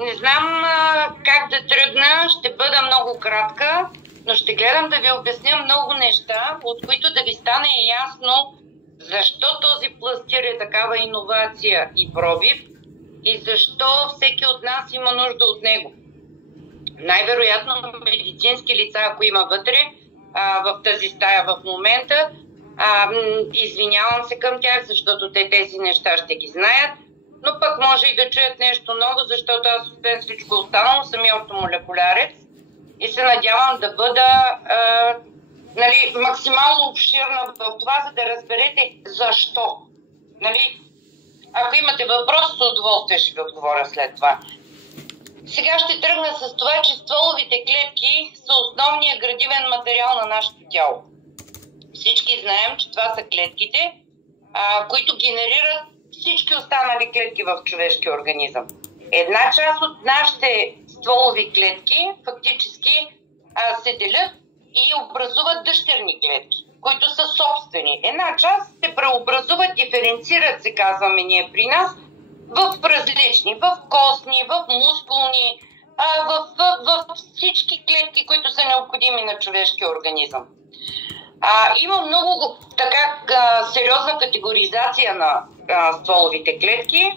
Не знам как да тръгна, ще бъда много кратка, но ще гледам да ви обясня много неща, от които да ви стане ясно защо този пластир е такава иновация и пробив и защо всеки от нас има нужда от него. Най-вероятно медицински лица, ако има вътре в тази стая в момента, извинявам се към тях, защото те тези неща ще ги знаят, но пък може и да чуят нещо ново, защото аз освен всичко останало съм и ортомолекулярец и се надявам да бъда максимално обширна в това, за да разберете защо. Ако имате въпрос, с удоволствие ще ви отговоря след това. Сега ще тръгна с това, че стволовите клетки са основният градивен материал на нашето тяло. Всички знаем, че това са клетките, които генерират всички останали клетки в човешкия организъм. Една част от нашите стволови клетки фактически се делят и образуват дъщерни клетки, които са собствени. Една част се преобразуват, диференцират, се казваме ние при нас, в различни, в костни, в мускулни, в всички клетки, които са необходими на човешкия организъм. Има много сериозна категоризация на стволовите клетки,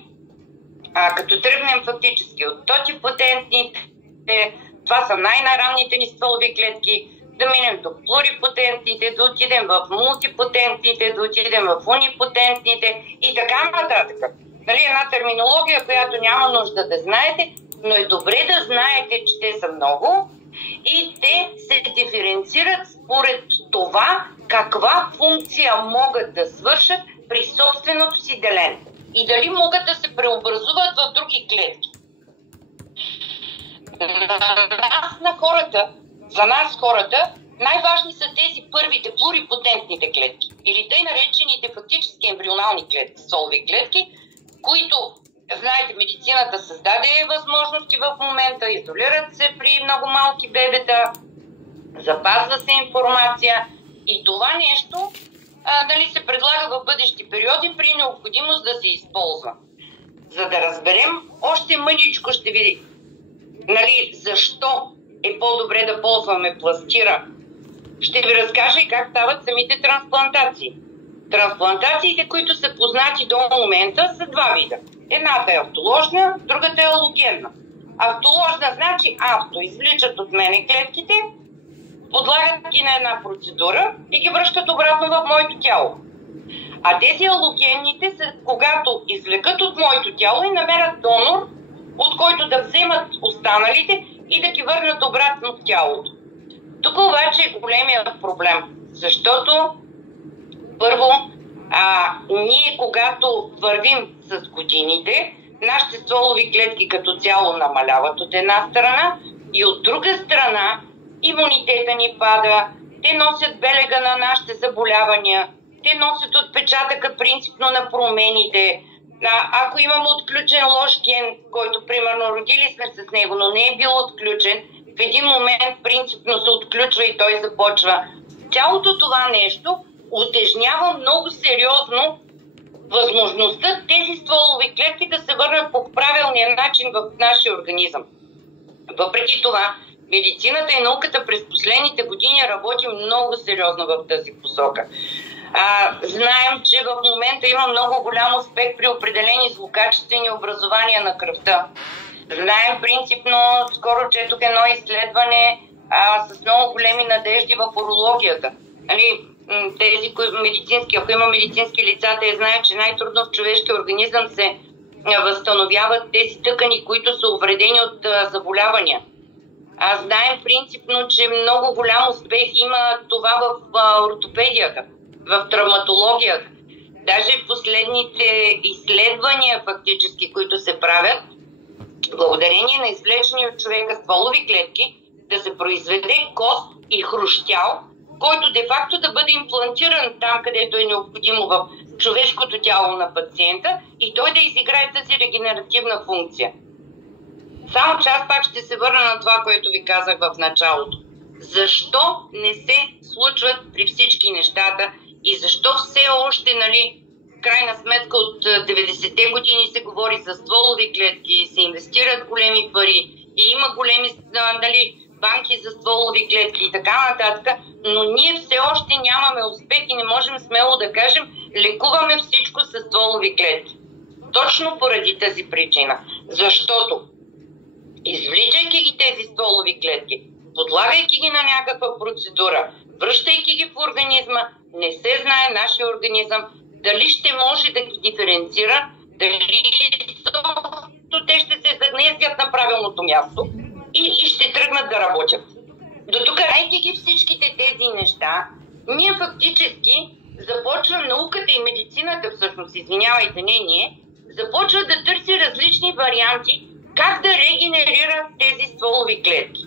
като тръгнем фактически от тотипотентните, това са най-наранните ни стволови клетки, да минем до плурипотентните, да отидем в мултипотентните, да отидем в унипотентните и така нататък. Една терминология, която няма нужда да знаете, но е добре да знаете, че те са много и те се диференцират според това каква функция могат да свършат при собственото си делене и дали могат да се преобразуват в други клетки. За нас хората, най-важни са тези първите плурипотентните клетки или тъй наречените фактически ембрионални клетки, стволови клетки, които, знаете, медицината създаде възможности в момента, изолират се при много малки бебета, запазва се информация и това нещо се предлага в бъдещи периоди при необходимост да се използва. За да разберем, още мъничко ще види защо е по-добре да ползваме пластира. Ще ви разкажа и как стават самите трансплантации. Трансплантациите, които са познати до момента, са два вида. Едната е автоложна, другата е алогенна. Автоложна значи извличат от мене клетките, подлагат ги на една процедура и ги връщат обратно в моето тяло. А тези алогенните са когато извлекат от моето тяло и намерят донор, от който да вземат останалите и да ги върнат обратно в тялото. Тук обаче е големият проблем, защото първо, ние когато вървим с годините, нашите стволови клетки като цяло намаляват от една страна и от друга страна имунитета ни пада, те носят белега на нашите заболявания, те носят отпечатъка принципно на промените. Ако имаме отключен лош ген, който примерно родили сме с него, но не е бил отключен, в един момент принципно се отключва и той започва. Цялото това нещо утежнява много сериозно възможността тези стволови клетки да се върнат по правилния начин в нашия организъм. Въпреки това, медицината и науката през последните години работи много сериозно в тази посока. Знаем, че в момента има много голям успех при определени злокачествени образования на кръвта. Знаем принципно, скоро четох едно изследване с много големи надежди в урологията. Тези медицински, ако има медицински лица, те знаят, че най-трудно в човешкия организъм се възстановяват тези тъкани, които са увредени от заболявания. Знаем принципно, че много голям успех има това в ортопедията, в травматологията. Даже в последните изследвания фактически, които се правят, благодарение на извлечени от човека стволови клетки, да се произведе кост и хрущял, който де-факто да бъде имплантиран там, където е необходимо в човешкото тяло на пациента и той да изиграе тази регенеративна функция. Само че аз пак ще се върна на това, което ви казах в началото. Защо не се случват при всички нещата и защо все още крайна сметка от 90-те години се говори за стволови клетки, се инвестират големи пари и има големи банки за стволови клетки и така нататък, но ние все още нямаме успех и не можем смело да кажем, лекуваме всичко с стволови клетки. Точно поради тази причина. Защото, извличайки ги тези стволови клетки, подлагайки ги на някаква процедура, връщайки ги в организма, не се знае нашия организъм дали ще може да ги диференцира, дали те ще се загнездят на правилното място и ще тръгнат да работят. До тук, райки ги всичките тези неща, ние фактически започва науката и медицината, всъщност, извинявайте, не ние, започва да търси различни варианти как да регенерира тези стволови клетки.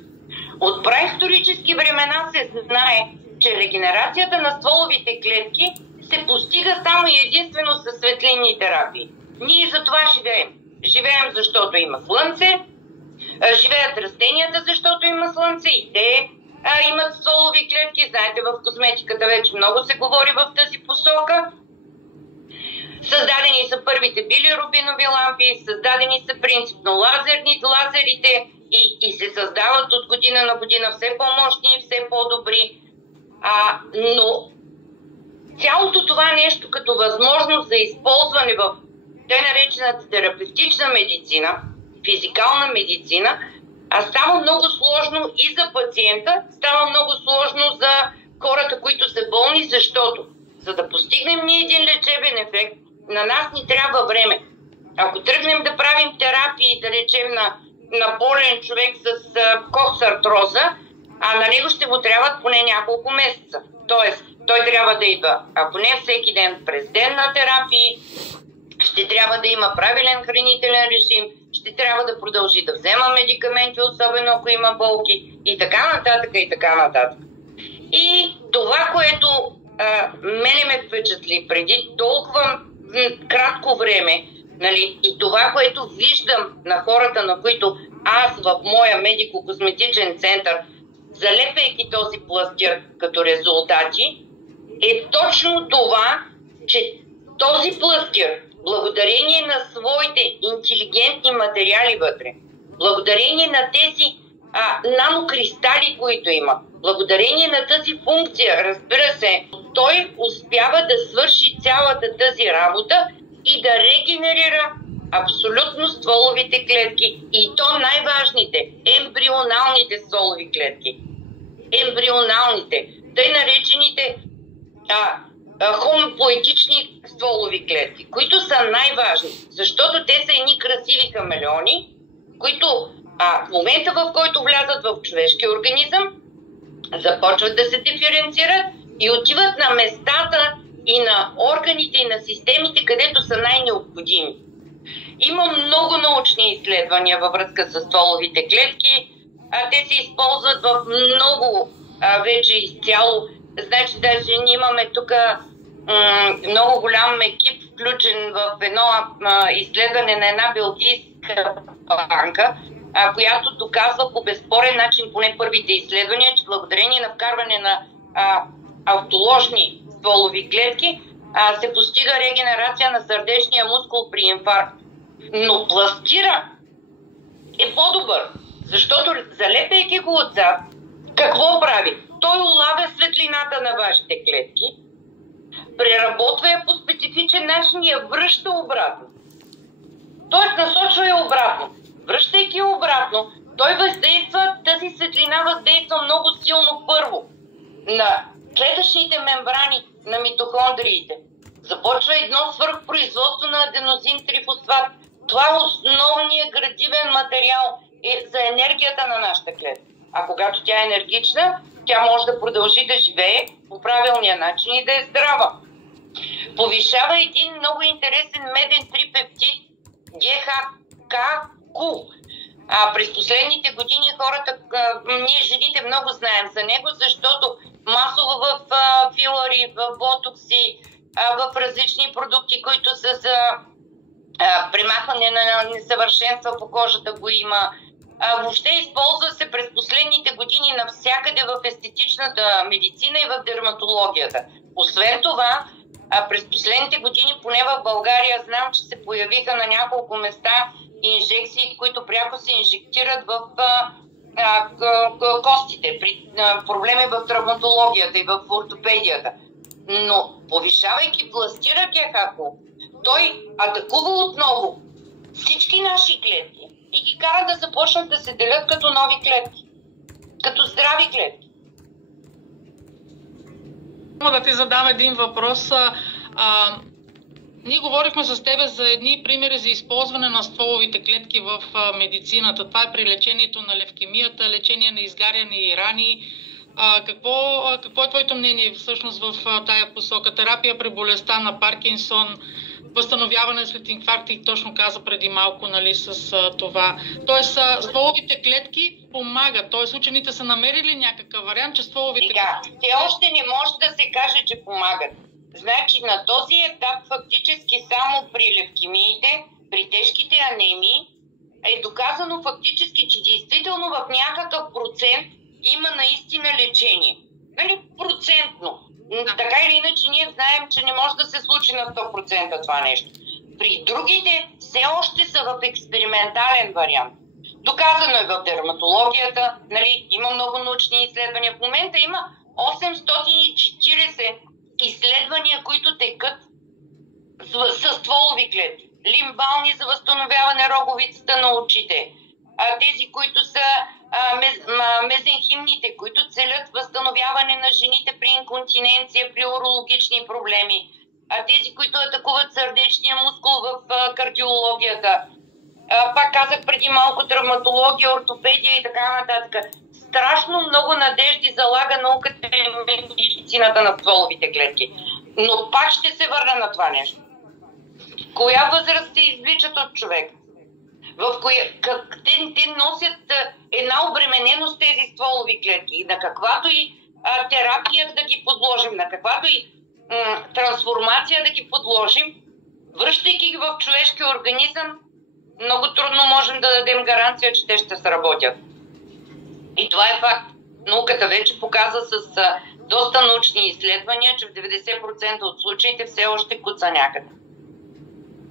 От праисторически времена се знае, че регенерацията на стволовите клетки се постига само и единствено със светлинни терапии. Ние за това живеем. Живеем, защото има слънце, живеят растенията, защото има слънце и те имат стволови клетки. Знаете, в косметиката вече много се говори в тази посока. Създадени са първите билирубинови лампи, създадени са принципно лазерите и се създават от година на година все по-мощни и все по-добри. Но цялото това нещо като възможност за използване в тъй наречената терапевтична медицина, физикална медицина, става много сложно и за пациента, става много сложно за хората, които са болни, защото за да постигнем ние един лечебен ефект, на нас ни трябва време. Ако тръгнем да правим терапии, да речем на болен човек с костартроза, на него ще му трябват поне няколко месеца. Тоест, той трябва да идва, ако не всеки ден, през ден на терапии, ще трябва да има правилен хранителен режим, ще трябва да продължи да взема медикаменти, особено ако има болки и така нататък, и така нататък. И това, което мене ме впечатли преди толкова кратко време, нали, и това, което виждам на хората, на които аз в моя медико-косметичен център, залепвайки този пластир като резултати, е точно това, че този пластир, благодарение на своите интелигентни материали вътре, благодарение на тези нанокристали, които има, благодарение на тази функция, разбира се, той успява да свърши цялата тази работа и да регенерира абсолютно стволовите клетки и то най-важните, ембрионалните стволови клетки. Ембрионалните, тъй наречените хомопоетични стволови клетки, които са най-важни, защото те са едни красиви хамелеони, които в момента, в който влязат в човешкия организъм, започват да се диференцират и отиват на местата и на органите и на системите, където са най-необходими. Има много научни изследвания във връзка с стволовите клетки. Те се използват в много вече изцяло. Значи, даже ние имаме тук много голям екип, включен в едно изследване на една белгийска банка, която доказва по безспорен начин, поне първите изследвания, че благодарение на вкарване на автоложни стволови клетки се постига регенерация на сърдечния мускул при инфаркт. Но пластира е по-добър, защото залепяйки го отзад, какво прави? Той улавя светлината на вашите клетки, преработва я по специфичен начин и я връща обратно. Тоест насочва я обратно. Връщайки я обратно, той въздейства, тази светлина въздейства много силно първо на клетъчните мембрани на митохондриите. Започва едно свръхпроизводство на аденозин трифосфат. Това е основният градивен материал за енергията на нашата клетка. А когато тя е енергична, тя може да продължи да живее по правилния начин и да е здрава. Повишава един много интересен меден трипептид ГХК. През последните години хората, ние жените много знаем за него, защото масово в филари, в ботокси, в различни продукти, които са за премахване на несъвършенства по кожата го има. Въобще използва се през последните години навсякъде в естетичната медицина и в дерматологията. Освен това, през последните години, поне в България, знам, че се появиха на няколко места инжекции, които пряко се инжектират в костите, при проблеми в травматологията и в ортопедията. Но повишавайки пластира Гехако, той атакува отново всички наши клетки и ги кара да започнат да се делят като нови клетки, като здрави клетки. Да ти задам един въпрос. Ние говорихме с тебе за едни примери за използване на стволовите клетки в медицината. Това е при лечението на левкемията, лечение на изгаряни рани. Какво е твоето мнение всъщност в тая посока? Терапия при болестта на Паркинсон, възстановяване след инфаркт, и точно каза преди малко, нали, с това. Тоест, стволовите клетки помагат. Тоест, учените са намерили някакъв вариант, че стволовите клетки... Те още не може да се каже, че помагат. Значи, на този етап фактически само при левкемиите, при тежките анемии, е доказано фактически, че действително в някакъв процент има наистина лечение. Нали, процентно. Така или иначе ние знаем, че не може да се случи на 100% това нещо. При другите все още са в експериментален вариант. Доказано е в дерматологията, нали, има много научни изследвания. В момента има 840 изследвания, които текат с стволови клетки. Лимбални за възстановяване роговицата на очите. Тези, които са мезенхимните, които целят възстановяване на жените при инконтиненция, при урологични проблеми. Тези, които атакуват сърдечния мускул в кардиологията. Пак казах преди малко, травматология, ортопедия и така нататък. Страшно много надежди залага науката и медицината на стволовите клетки. Но пак ще се върна на това нещо. Коя възраст се извличат от човека? В коя, те носят една обремененост тези стволови клетки. На каквато и терапия да ги подложим, на каквато и трансформация да ги подложим, връщайки ги в човешкия организъм, много трудно можем да дадем гаранция, че те ще сработят. И това е факт. Науката вече показва с доста научни изследвания, че в 90% от случаите все още куца някъде.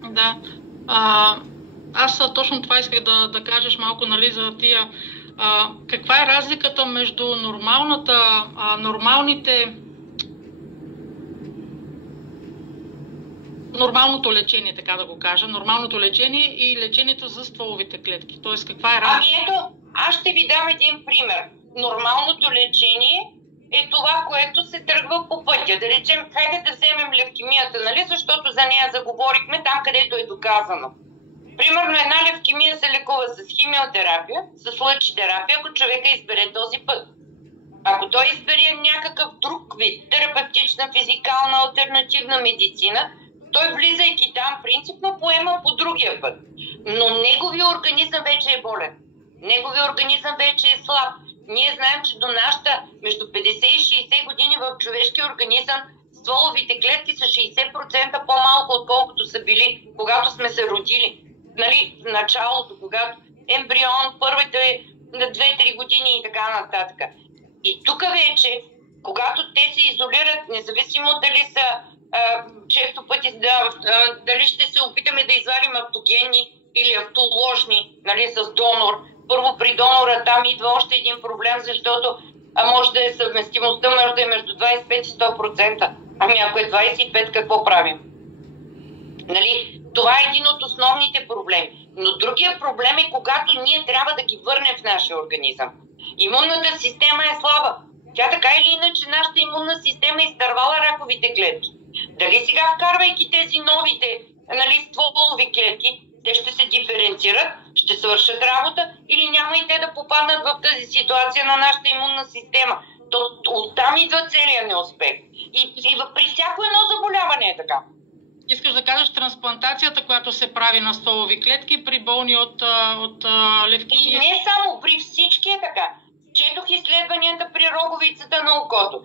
Да. Аз точно това исках да кажеш малко, нали, за тия. Каква е разликата между нормалното лечение, така да го кажа, нормалното лечение и лечението за стволовите клетки? Тоест, каква е разликата? Ето, аз ще ви дам един пример. Нормалното лечение е това, което се тръгва по пътя. Да речем, хайде да вземем левкемията, нали, защото за нея заговорихме там, където е доказано. Примерно една левкемия се лекува с химиотерапия, с лъчетерапия, ако човека избере този път. Ако той избере някакъв друг вид, терапевтична, физикална, алтернативна медицина, той влизайки там принципно поема по другия път. Но неговия организъм вече е болен. Неговия организъм вече е слаб. Ние знаем, че до нашата между 50 и 60 години в човешкия организъм стволовите клетки са 60% по-малко, отколкото са били, когато сме се родили. Нали, в началото, когато ембрион, първите на 2-3 години и така нататък. И тук вече, когато те се изолират, независимо дали са често пъти, дали ще се опитаме да извадим автогенни или автоложни, нали, с донор. Първо при донора там идва още един проблем, защото може да е съвместимостта, може да е между 25 и 100%. Ами ако е 25, какво правим? Нали? Това е един от основните проблеми. Но другия проблем е, когато ние трябва да ги върнем в нашия организъм. Имунната система е слаба. Тя така или иначе, нашата имунна система е изтървала раковите клетки. Дали сега, вкарвайки тези новите, нали, стволови клетки, те ще се диференцират, ще свършат работа или няма и те да попаднат в тази ситуация на нашата имунна система. То оттам идва целият неуспех. И при всяко едно заболяване е така. Искаш да кажеш трансплантацията, която се прави на стволови клетки при болни от левкемия? И не само, при всички е така. Четох изследванията при роговицата на окото.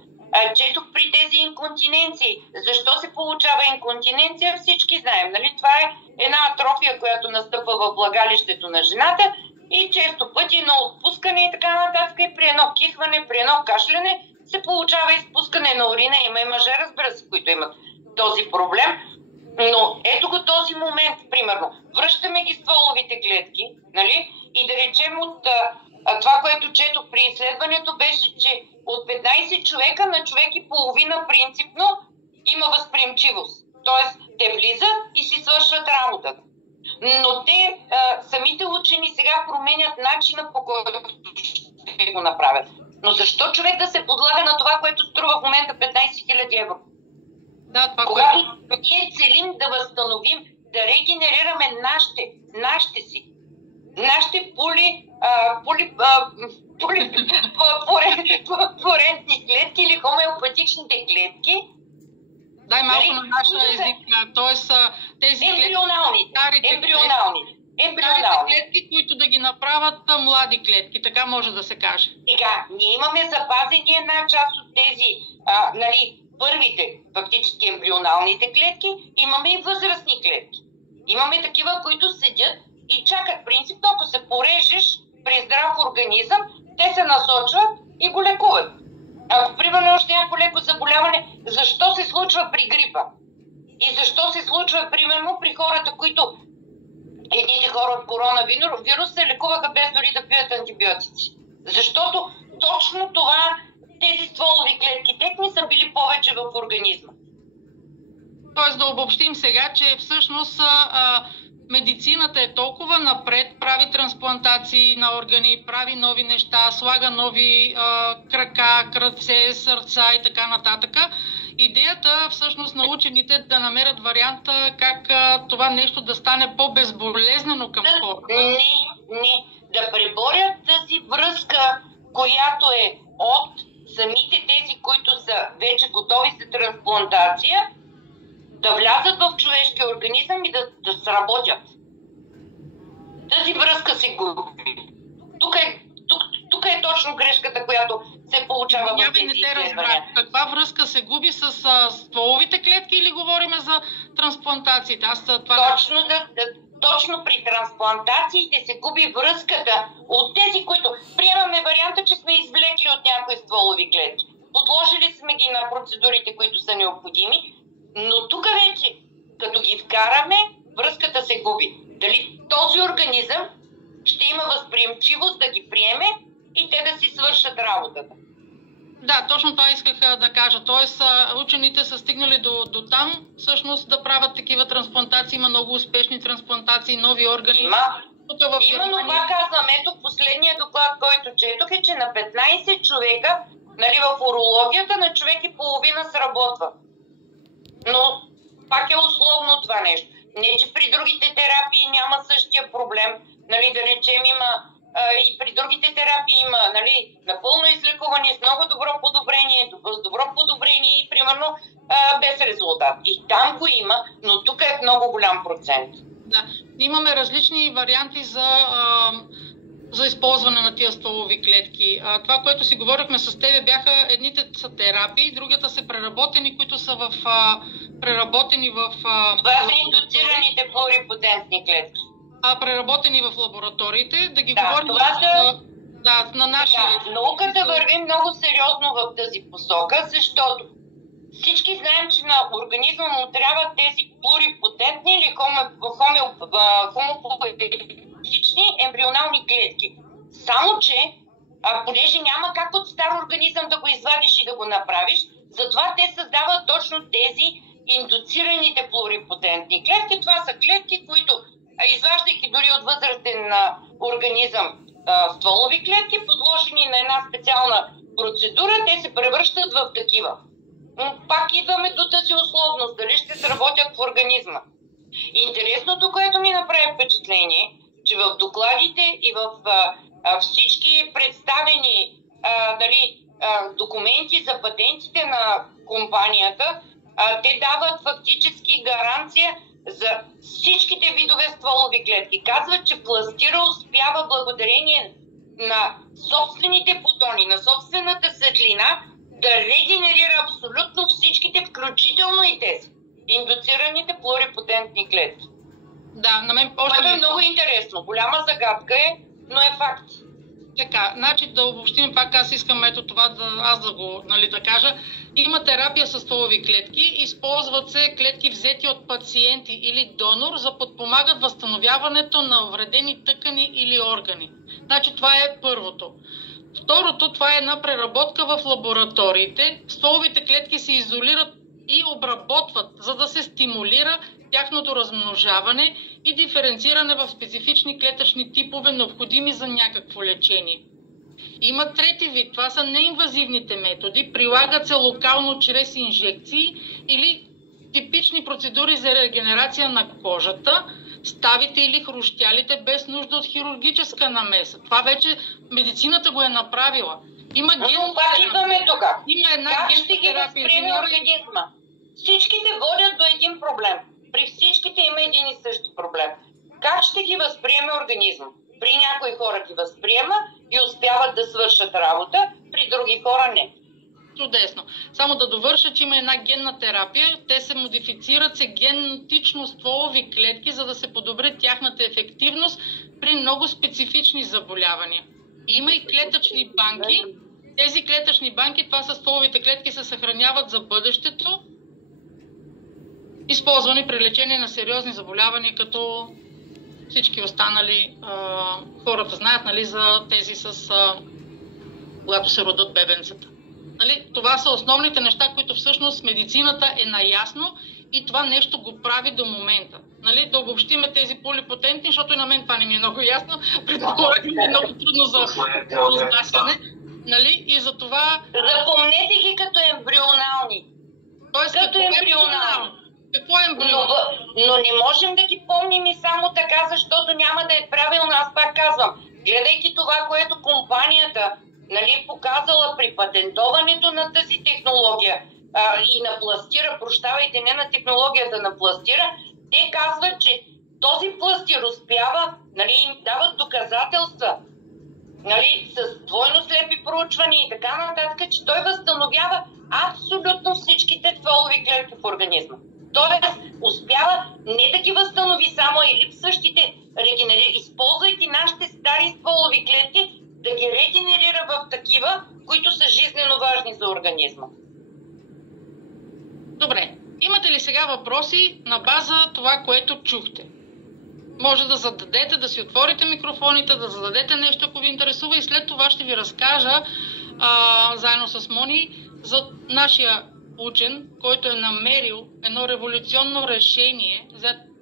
Четох при тези инконтиненции. Защо се получава инконтиненция, всички знаем. Нали? Това е една атрофия, която настъпва в влагалището на жената и често пъти на отпускане и така нататък, и при едно кихване, при едно кашляне се получава изпускане на урина. Има и мъже, разбира се, които имат този проблем. Но ето го този момент, примерно. Връщаме ги стволовите клетки, нали? И да речем от това, което четох при изследването, беше, че от 15 човека на човек и половина принципно има възприемчивост. Тоест, те влизат и си свършват работата. Но те, самите учени сега променят начина, по който ще го направят. Но защо човек да се подлага на това, което струва в момента 15 000 евро? Да, това, когато ние целим да възстановим, да регенерираме нашите порентни клетки или хомеопатичните клетки. Дай малко на нашия език, т.е. тези ембрионални клетки, които да ги направят млади клетки, така може да се каже. Сега, ние имаме запазени една част от тези, първите, фактически ембрионалните клетки, имаме и възрастни клетки. Имаме такива, които седят и чакат. Принципно, ако се порежеш при здрав организъм, те се насочват и го лекуват. Ако примерно още някакво леко заболяване, защо се случва при грипа? И защо се случва примерно при хората, които едните хора от коронавирус се лекуваха без дори да пият антибиотици? Защото точно това, тези стволови клетки техни са били повече в организма. Тоест да обобщим сега, че всъщност медицината е толкова напред, прави трансплантации на органи, прави нови неща, слага нови крака, кръце, сърца и така нататък. Идеята всъщност на учените да намерят варианта как това нещо да стане по-безболезнено към хората. Не. Да преборят тази връзка, която е от самите тези, които са вече готови за трансплантация, да влязат в човешкия организъм и да сработят. Тази връзка се губи. Тук е точно грешката, която се получава в тези изследвания. Каква връзка се губи с стволовите клетки или говорим за трансплантациите? Точно при трансплантациите се губи връзката от тези, които приемаме варианта, че сме извлекли от някои стволови клетки. Подложили сме ги на процедурите, които са необходими, но тук вече, като ги вкараме, връзката се губи. Дали този организъм ще има възприемчивост да ги приеме и те да си свършат работата? Да, точно това исках да кажа. Тоест, учените са стигнали до там, всъщност да правят такива трансплантации. Има много успешни трансплантации, нови органи. Има, но пак казвам, ето последния доклад, който четох е, че на 15 човека, в урологията на човек и половина сработва. Но пак е условно това нещо. Не, че при другите терапии няма същия проблем. Да речем, има и при другите терапии има напълно излекуване с много добро подобрение и примерно без резултат. И там го има, но тук е много голям процент. Да, имаме различни варианти за използване на тия стволови клетки. Това, което си говорихме с тебе, бяха едните са терапии, другите са преработени, които са преработени в... Това са индуцираните плурипотентни клетки. Преработени в лабораториите, да ги говорим на нашия... Науката върви много сериозно в тази посока, защото всички знаем, че на организма му трябват тези плурипотентни или хомопоетични ембрионални клетки. Само, че понеже няма как от стар организъм да го извадиш и да го направиш, затова те създават точно тези индуцираните плурипотентни клетки. Това са клетки, които, изваждайки дори от възрастен организъм стволови клетки, подложени на една специална процедура, те се превръщат в такива. Пак идваме до тази условност, дали ще сработят в организма. Интересното, което ми направи впечатление, че в докладите и в всички представени документи за патентите на компанията, те дават фактически гаранция за всичките видове стволови клетки. Казват, че пластира успява благодарение на собствените фотони, на собствената светлина, да регенерира абсолютно всичките, включително и тези индуцираните плурипотентни клетки. Да, на мен което е много интересно. Голяма загадка е, но е факт. Така, значи да обобщим пак, аз искам ето това да кажа. Има терапия с стволови клетки, използват се клетки взети от пациенти или донор за подпомагат възстановяването на увредени тъкани или органи. Значи това е първото. Второто, това е една преработка в лабораториите. Стволовите клетки се изолират и обработват, за да се стимулира тяхното размножаване и диференциране в специфични клетъчни типове, необходими за някакво лечение. Има трети вид, това са неинвазивните методи, прилагат се локално чрез инжекции или типични процедури за регенерация на кожата, ставите или хрущялите без нужда от хирургическа намеса. Това вече медицината го е направила. Има но пак идваме тук. Има една как ще ги възприеме организма? Всичките водят до един проблем. При всичките има един и същи проблем. Как ще ги възприеме организма? При някои хора ги възприема и успяват да свършат работа, при други хора не. Чудесно. Само да довърша, че има една генна терапия. Те се модифицират се генетично стволови клетки, за да се подобри тяхната ефективност при много специфични заболявания. Има и клетъчни банки. Тези клетъчни банки, това са стволовите клетки, се съхраняват за бъдещето, използвани при лечение на сериозни заболявания, като всички останали хората знаят, нали, за тези когато се родят бебенцата. Нали, това са основните неща, които всъщност медицината е наясно и това нещо го прави до момента. Нали, да обобщиме тези полипотентни, защото и на мен това не ми е много ясно, пред хората ми е много трудно за изнасяне. Нали, и за това... Запомнете ги като ембрионални. Тоест, като ембрионални. Какво е ембрион? Но не можем да ги помним и само така, защото няма да е правилно. Аз пак казвам, гледайки това, което компанията, нали, показала при патентоването на тази технология и на пластира, прощавайте, не на технологията, на пластира, те казват, че този пластир успява, нали, им дават доказателства, нали, с двойно слепи проучвания и така нататък, че той възстановява абсолютно всичките стволови клетки в организма. Тоест, успява не да ги възстанови само и липсващите регенерира, използвайки нашите стари стволови клетки, да ги регенерира в такива, които са жизнено важни за организма. Добре. Имате ли сега въпроси на база това, което чухте? Може да зададете, да си отворите микрофоните, да зададете нещо, ако ви интересува, и след това ще ви разкажа заедно с Мони за нашия учен, който е намерил едно революционно решение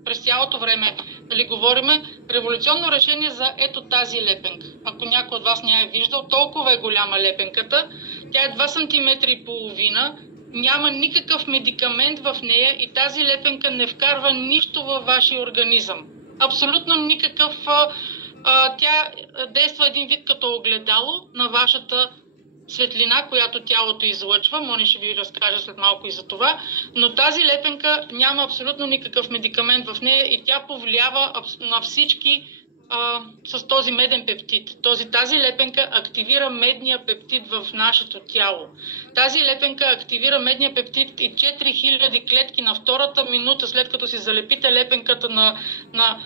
през цялото време, дали говориме, революционно решение за ето тази лепенка. Ако някой от вас не е виждал, толкова е голяма лепенката. Тя е 2 см и половина, няма никакъв медикамент в нея и тази лепенка не вкарва нищо във вашия организъм. Абсолютно никакъв. Тя действа един вид като огледало на вашата светлина, която тялото излъчва. Мони ще ви разкаже след малко и за това. Но тази лепенка няма абсолютно никакъв медикамент в нея и тя повлиява на всички с този меден пептид. Тази лепенка активира медния пептид в нашето тяло. Тази лепенка активира медния пептид и 4000 клетки на втората минута, след като си залепите лепенката на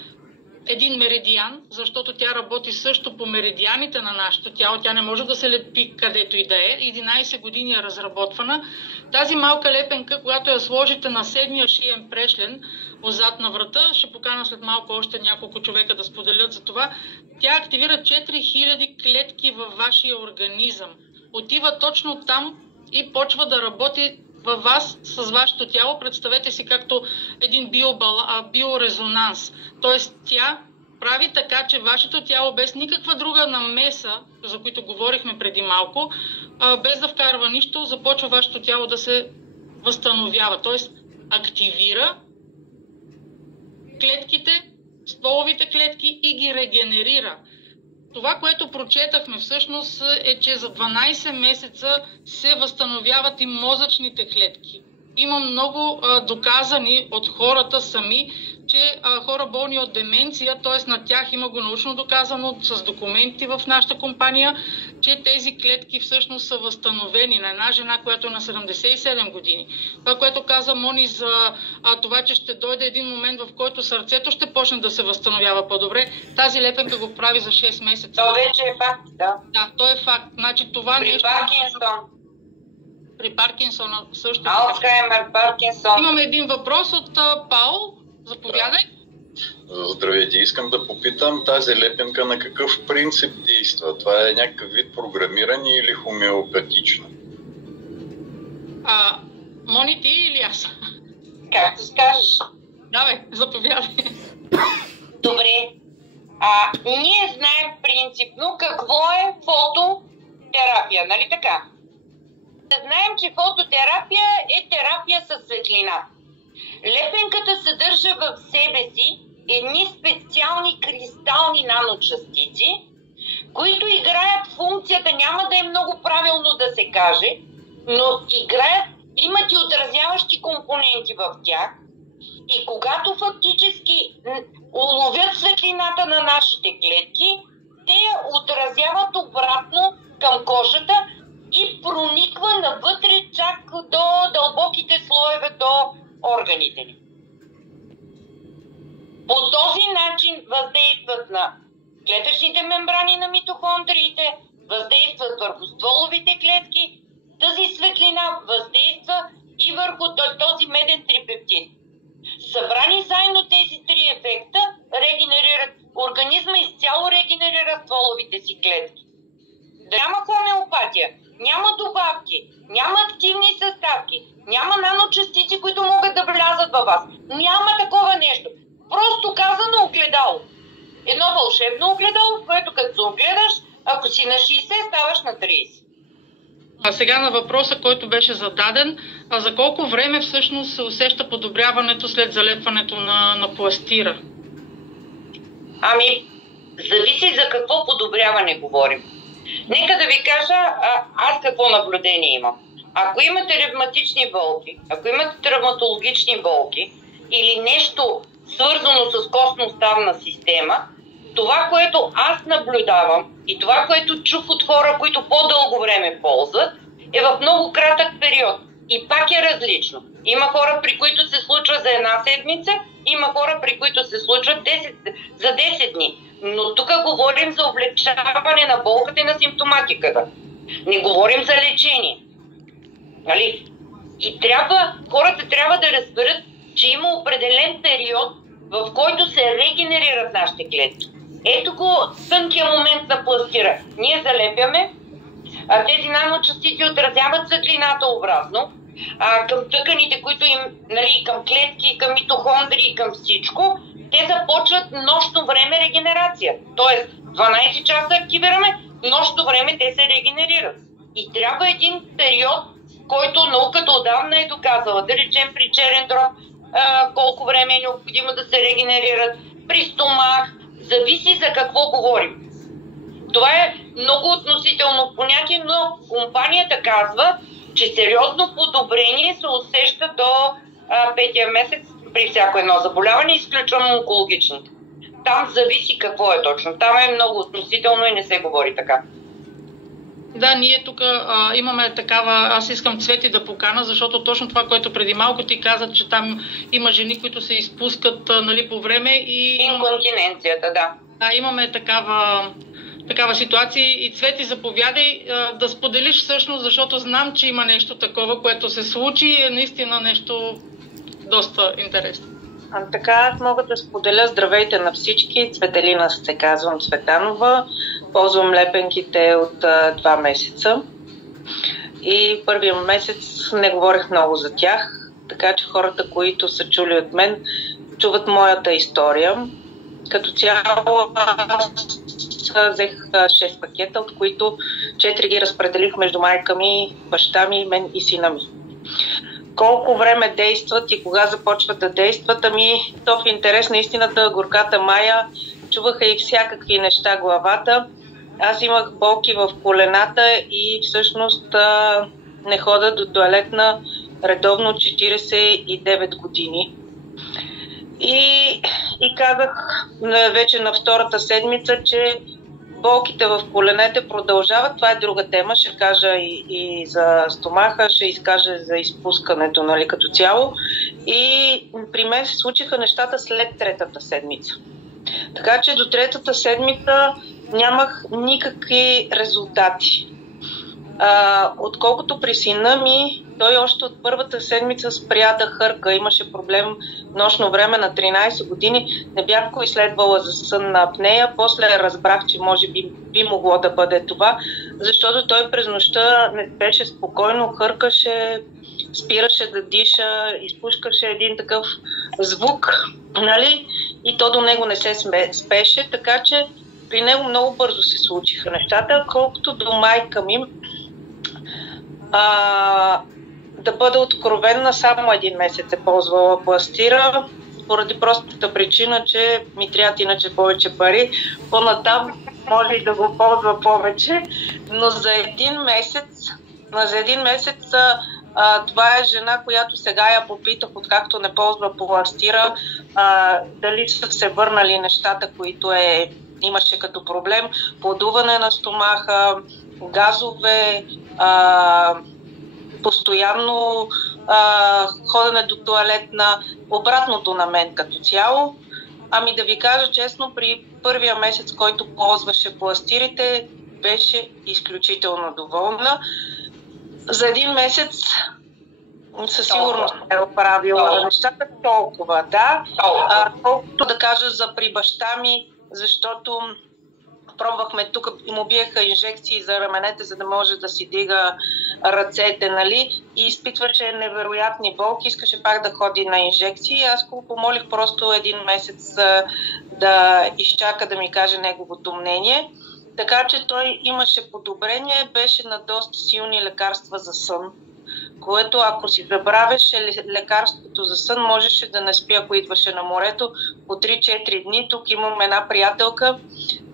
един меридиан, защото тя работи също по меридианите на нашето тяло. Тя не може да се лепи където и да е. 11 години е разработвана. Тази малка лепенка, когато я сложите на седмия шиен прешлен, отзад на врата, ще покана след малко още няколко човека да споделят за това, тя активира 4000 клетки във вашия организъм. Отива точно там и почва да работи във вас, с вашето тяло. Представете си както един биорезонанс. Тоест тя прави така, че вашето тяло без никаква друга намеса, за които говорихме преди малко, без да вкарва нищо, започва вашето тяло да се възстановява. Тоест активира клетките, стволовите клетки и ги регенерира. Това, което прочетахме всъщност е, че за 12 месеца се възстановяват и мозъчните клетки. Има много доказани от хората сами че хора болни от деменция, т.е. на тях има го научно доказано с документи в нашата компания, че тези клетки всъщност са възстановени на една жена, която е на 77 години. Това, което каза Мони за това, че ще дойде един момент, в който сърцето ще почне да се възстановява по-добре, тази лепенка го прави за 6 месеца. То вече е факт, да. Да, то е факт. Значи, това при нещо... Паркинсон. При Паркинсона също. Алцхаймер, Паркинсон. Имаме един въпрос от Паул. Заповядай. Здравейте, искам да попитам, тази лепенка на какъв принцип действа? Това е някакъв вид програмиране или хомеопатично? Мони, ти или аз? Както скажеш. Давай, заповядай. Добре. Ние знаем принципно какво е фототерапия, нали така? Знаем, че фототерапия е терапия със светлина. Лепенката съдържа в себе си едни специални кристални наночастици, които играят функцията, няма да е много правилно да се каже, но имат и отразяващи компоненти в тях. И когато фактически уловят светлината на нашите клетки, те я отразяват обратно към кожата и прониква навътре чак до дълбоките слоеве, до органите ни. По този начин въздействат на клетъчните мембрани на митохондриите, въздействат върху стволовите клетки, тази светлина въздейства и върху този меден трипептид. Събрани заедно тези три ефекта регенерират организма, изцяло регенерира стволовите си клетки. Да няма хомеопатия, няма добавки, няма активни съставки, няма наночастици, които могат да влязат във вас. Няма такова нещо. Просто казано огледало. Едно вълшебно огледало, в което като се огледаш, ако си на 60, ставаш на 30. А сега на въпроса, който беше зададен, за колко време всъщност се усеща подобряването след залепването на пластира? Зависи за какво подобряване говорим. Нека да ви кажа аз какво наблюдение имам. Ако имате ревматични болки, ако имате травматологични болки или нещо свързано с костно-ставна система, това, което аз наблюдавам и това, което чух от хора, които по-дълго време ползват, е в много кратък период. И пак е различно. Има хора, при които се случва за една седмица, има хора, при които се случват за 10 дни. Но тук говорим за облегчаване на болката и на симптоматиката. Не говорим за лечение. Нали? И хората трябва да разберат, че има определен период, в който се регенерират нашите клетки. Ето го тънкия момент на пластира. Ние залепяме, тези наночастици отразяват светлината обратно, към тъканите, които към клетки, към митохондрии, към всичко, те започват нощно време регенерация. Тоест, 12 часа активираме, нощно време те се регенерират. И трябва един период, който науката отдавна е доказала. Да речем при черен дроб, колко време е необходимо да се регенерират, при стомах, зависи за какво говорим. Това е много относително понятие, но компанията казва, че сериозно подобрение се усеща до 5-я месец при всяко едно заболяване, изключвам онкологичните. Там зависи какво е точно. Там е много относително и не се говори така. Да, ние тук имаме такава, аз искам Цвети да покана, защото точно това, което преди малко ти каза, че там има жени, които се изпускат по време и... Инконтиненцията, да. Да, имаме такава ситуация и Цвети, заповядай да споделиш всъщност, защото знам, че има нещо такова, което се случи и е наистина нещо доста интересно. Така, аз мога да споделя здравейте на всички. Цветелина се казвам, Цветанова. Ползвам лепенките от 2 месеца. И първия месец не говорех много за тях, така че хората, които са чули от мен, чуват моята история. Като цяло аз взех 6 пакета, от които 4 ги разпределих между майка ми, баща ми, мен и сина ми. Колко време действат и кога започват да действат, то в интерес на истината, горката Мая, чуваха и всякакви неща главата. Аз имах болки в колената и всъщност не хода до тоалетна редовно 49 години. И казах вече на втората седмица, че болките в коленете продължават. Това е друга тема. Ще кажа и за стомаха, ще изкажа за изпускането, нали, като цяло. И при мен се случиха нещата след третата седмица. Така че до третата седмица нямах никакви резултати. Отколкото при сина ми, той още от първата седмица спря да хърка. Имаше проблем нощно време на 13 години. Не бях го изследвала за сънна апнея. После разбрах, че може би могло да бъде това, защото той през нощта не беше спокойно, хъркаше, спираше да диша, изпускаше един такъв звук, нали? И то до него не се спеше, така че при него много бързо се случиха нещата, колкото до майка ми. Да бъда откровенна, само един месец е ползвала пластира, поради простата причина, че ми трябват иначе повече пари. По-натам може и да го ползва повече, но за един месец това е жена, която сега я попитах, откакто не ползва пластира, дали са се върнали нещата, които имаше като проблем. Подуване на стомаха, газове, постоянно ходене до тоалетна, обратното на мен като цяло. Ами да ви кажа честно, при първия месец, който ползваше пластирите, беше изключително доволна. За един месец със сигурност е оправила нещата толкова, да. Колкото да кажа за при баща ми, защото пробвахме тук, му биеха инжекции за раменете, за да може да си дига ръцете, нали? И изпитваше невероятни болки, искаше пак да ходи на инжекции. Аз го помолих просто един месец да изчака да ми каже неговото мнение. Така че той имаше подобрение, беше на доста силни лекарства за сън, което ако си забравяше лекарството за сън, можеше да не спи, ако идваше на морето по 3-4 дни. Тук имам една приятелка,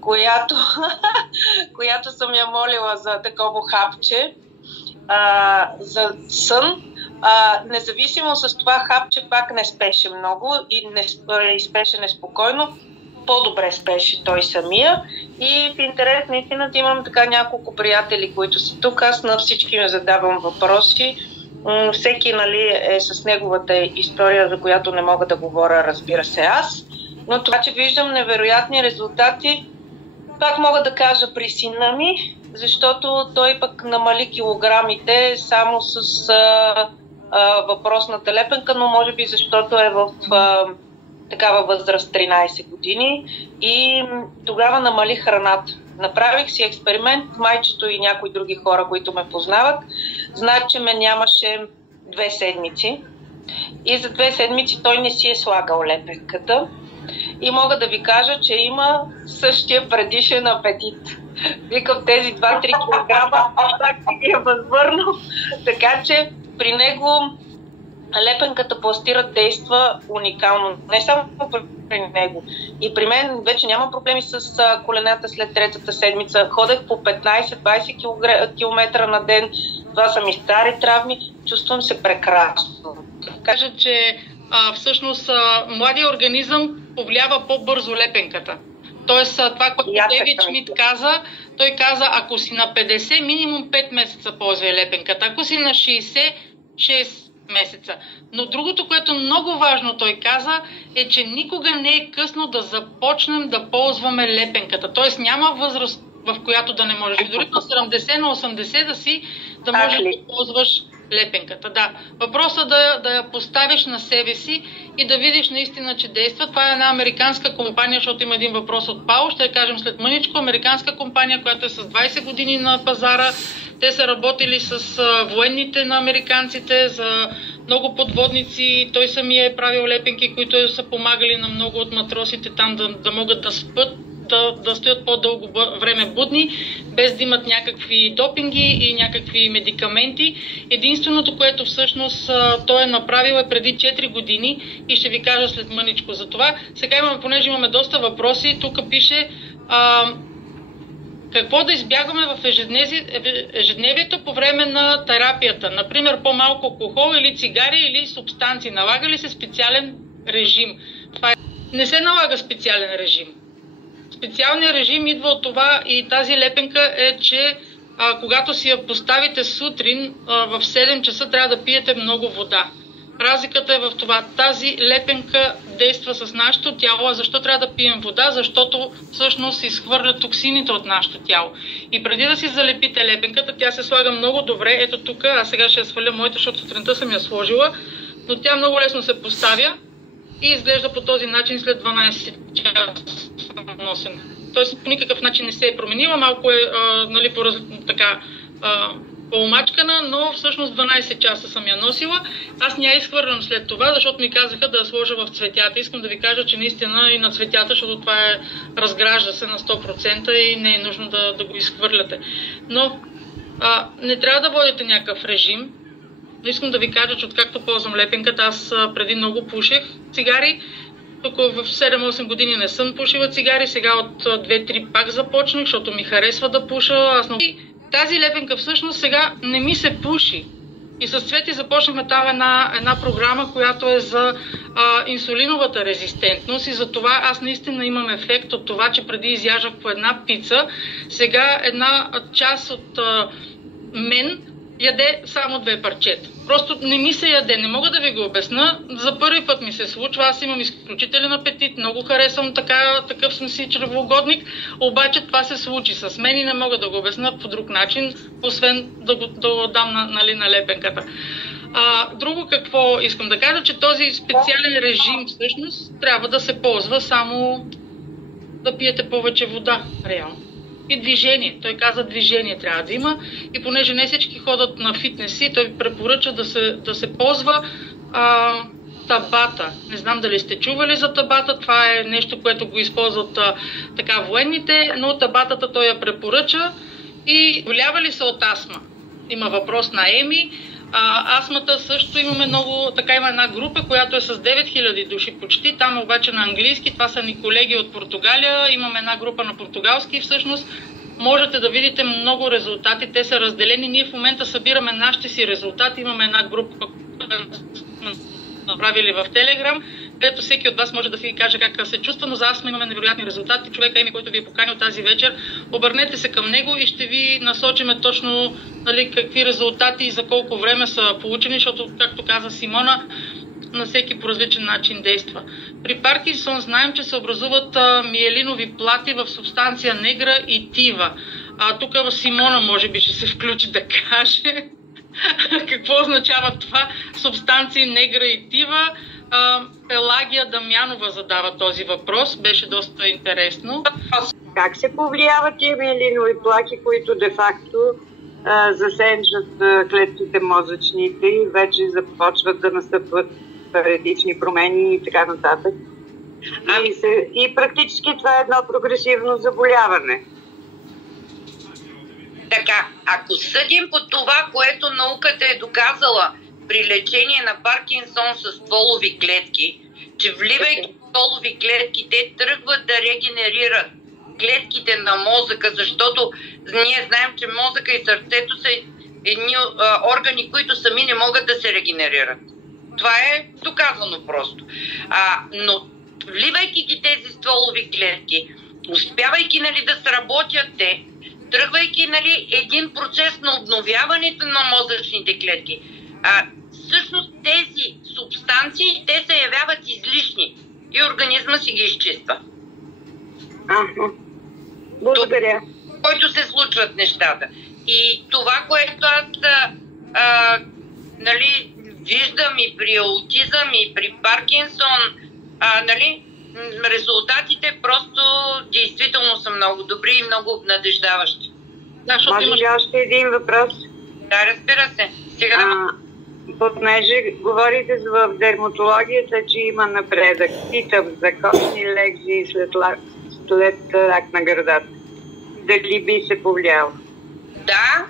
която съм я молила за такова хапче за сън. Независимо с това хапче пак не спеше много и спеше неспокойно. По-добре спеше той самия. И в интерес на истината имам така няколко приятели, които са тук. Аз на всички ми задавам въпроси. Всеки, нали, е с неговата история, за която не мога да говоря, разбира се аз. Но това, че виждам невероятни резултати, пак мога да кажа при сина ми, защото той пък намали килограмите само с въпросната лепенка, но може би защото е в такава възраст 13 години и тогава намалих храната. Направих си експеримент, майчето и някои други хора, които ме познават, знаят, че ме нямаше 2 седмици и за 2 седмици той не си е слагал лепенката и мога да ви кажа, че има същия предишен апетит. Викам, тези 2-3 килограма пак си е възвърнал, така че при него лепенката пластира действа уникално. Не само при него. И при мен вече няма проблеми с колената след третата седмица. Ходех по 15-20 км на ден. Това са ми стари травми. Чувствам се прекрасно. Кажа, че всъщност младия организъм повлиява по-бързо лепенката. Тоест това, което Дейвид Шмидт каза, той каза, ако си на 50, минимум 5 месеца ползвай лепенката. Ако си на 60, 6 месеца. Но другото, което много важно той каза, е, че никога не е късно да започнем да ползваме лепенката. Тоест няма възраст, в която да не можеш. Дори на 70, на 80 да можеш да ползваш лепенката. Да. Въпросът да я поставиш на себе си и да видиш наистина, че действа. Това е една американска компания, защото има един въпрос от Пао, ще я кажем след мъничко. Американска компания, която е с 20 години на пазара. Те са работили с военните на американците, за много подводници. Той самия е правил лепенки, които са помагали на много от матросите там да могат да спят, да стоят по-дълго време будни, без да имат някакви допинги и някакви медикаменти. Единственото, което всъщност той е направил е преди 4 години и ще ви кажа след мъничко за това. Сега понеже имаме доста въпроси, тук пише какво да избягваме в ежедневието по време на терапията. Например, по-малко алкохол или цигари или субстанции. Налага ли се специален режим. Не се налага специален режим. Специалният режим идва от това и тази лепенка е, че когато си я поставите сутрин в 7 часа трябва да пиете много вода. Разликата е в това. Тази лепенка действа с нашето тяло. А защо трябва да пием вода? Защото всъщност изхвърля токсините от нашето тяло. И преди да си залепите лепенката, тя се слага много добре. Ето тук, аз сега ще я сваля моята, защото сутринта съм я сложила. Но тя много лесно се поставя и изглежда по този начин след 12 часа носена. Тоест по никакъв начин не се е променила. Малко е нали, по-умачкана, но всъщност 12 часа съм я носила. Аз не я изхвърлям след това, защото ми казаха да я сложа в цветята. Искам да ви кажа, че наистина и на цветята, защото това разгражда се на 100% и не е нужно да го изхвърляте. Но не трябва да водите някакъв режим. Но искам да ви кажа, че откакто ползвам лепенката, аз преди много пушех цигари. Тук в 7-8 години не съм пушила цигари, сега от 2-3 пак започнах, защото ми харесва да пуша. Тази лепенка всъщност сега не ми се пуши. И с Цвети започнахме там една програма, която е за инсулиновата резистентност и за това аз наистина имам ефект от това, че преди изяждах по една пица, сега една част от мен яде само 2 парчета. Просто не ми се яде, не мога да ви го обясна. За първи път ми се случва, аз имам изключителен апетит, много харесвам такъв съм си чревоугодник, обаче това се случи с мен и не мога да го обясна по друг начин, освен да го дам на лепенката. Друго какво искам да кажа, че този специален режим всъщност трябва да се ползва само да пиете повече вода, реално. И движение. Той каза движение трябва да има. И понеже не всички ходят на фитнеси, той препоръча да се ползва табата. Не знам дали сте чували за табата. Това е нещо, което го използват военните, но табатата той я препоръча. И болява ли се от астма? Има въпрос на Еми. Астмата също имаме много, има една група, която е с 9000 души почти, там обаче на английски, това са ни колеги от Португалия, имаме една група на португалски и всъщност можете да видите много резултати, те са разделени, ние в момента събираме нашите си резултати, имаме една група, направили в Телеграм, където всеки от вас може да си каже как се чувства, но за астма имаме невероятни резултати. Човека Еми, който ви е поканил тази вечер, обърнете се към него и ще ви насочиме точно какви резултати и за колко време са получени, защото, както каза Симона, на всеки по различен начин действа. При Паркинсон знаем, че се образуват миелинови плати в субстанция негра и тива. Тук Симона може би ще се включи да каже какво означава това субстанции негра и тива. Пелагия Дамянова задава този въпрос. Беше доста интересно. Как се повлияват тия миелинови плаки, които де-факто засенчат клетките мозъчните и вече започват да настъпват периодични промени и така нататък? И практически това е едно прогресивно заболяване. Така, ако съдим по това, което науката е доказала при лечение на Паркинсон с стволови клетки, че вливайки стволови клетки, те тръгват да регенерират клетките на мозъка, защото ние знаем, че мозъка и сърцето са едни органи, които сами не могат да се регенерират. Това е доказано просто. Но вливайки ги тези стволови клетки, успявайки да сработят те, тръгвайки един процес на обновяването на мозъчните клетки, всъщност тези субстанции, те се явяват излишни и организма си ги изчиства. Благодаря. Който се случват нещата. И това, което аз виждам и при аутизъм, и при Паркинсон, резултатите просто действително са много добри и много обнадеждаващи. Може ли още един въпрос? Да, разбира се. Сега понеже говорите в дерматологията, че има напредък. Питам за костни лезии след рак на гърдата. Дали би се повлияло? Да.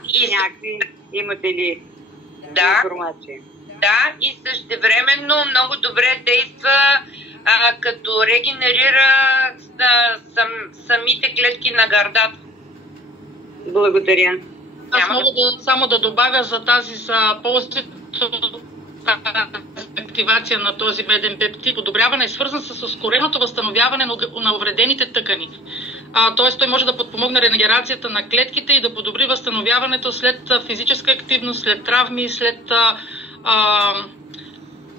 Имате ли информация? Да, и същевременно много добре действа, като регенерира самите клетки на гърдата. Благодаря. Аз мога само да добавя за ползите активация на този меден пептид. Подобряване е свързан с ускореното възстановяване на увредените тъкани. Т.е. той може да подпомогне регенерацията на клетките и да подобри възстановяването след физическа активност, след травми, след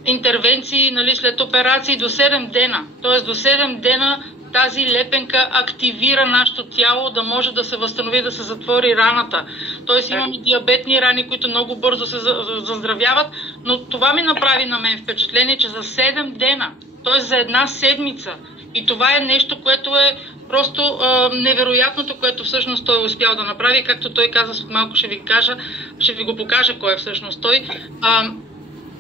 интервенции, нали, след операции до 7 дена. Т.е. до 7 дена тази лепенка активира нашето тяло да може да се възстанови, да се затвори раната. Т.е. имаме диабетни рани, които много бързо се заздравяват, но това ми направи на мен впечатление, че за 7 дена, т.е. за една седмица, и това е нещо, което е просто невероятното, което всъщност той е успял да направи. Както той каза, след малко ще ви го покажа кой е всъщност той.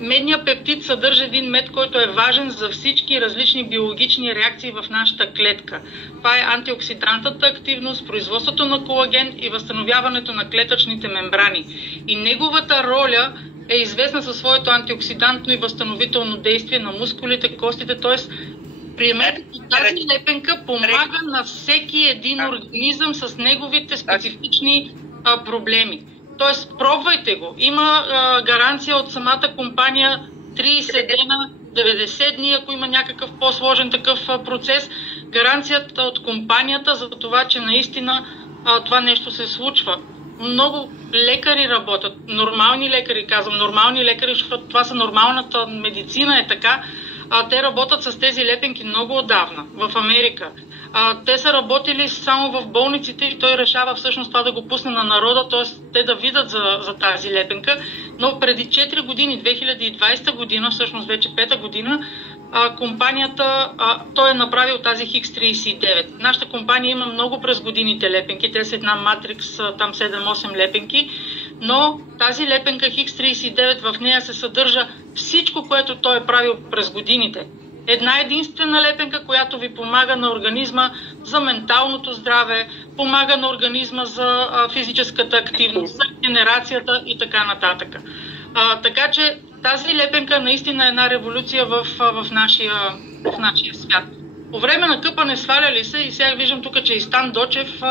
Медният пептид съдържа един мед, който е важен за всички различни биологични реакции в нашата клетка. Това е антиоксидантната активност, производството на колаген и възстановяването на клетъчните мембрани. И неговата роля е известна със своето антиоксидантно и възстановително действие на мускулите, костите, т.е. приемете, тази лепенка помага на всеки един организъм с неговите специфични проблеми. Тоест, пробвайте го. Има гаранция от самата компания 30 дена, 90 дни, ако има някакъв по-сложен такъв процес. Гаранцията от компанията за това, че наистина това нещо се случва. Много лекари работят, нормални лекари, казвам, нормални лекари, защото това са нормалната медицина, е така. Те работят с тези лепенки много отдавна в Америка. Те са работили само в болниците и той решава всъщност това да го пусне на народа, т.е. те да видят за тази лепенка. Но преди 4 години, 2020 година, всъщност вече 5-та година, компанията, той е направил тази X39. Нашата компания има много през годините лепенки, те са една матрикс, там 7-8 лепенки, но тази лепенка X39, в нея се съдържа всичко, което той е правил през годините. Една единствена лепенка, която ви помага на организма за менталното здраве, помага на организма за физическата активност, за генерацията и така нататък. Така че тази лепенка наистина е една революция в нашия свят. По време на къпане сваляли се, и сега виждам тук, че и Стан Дочев,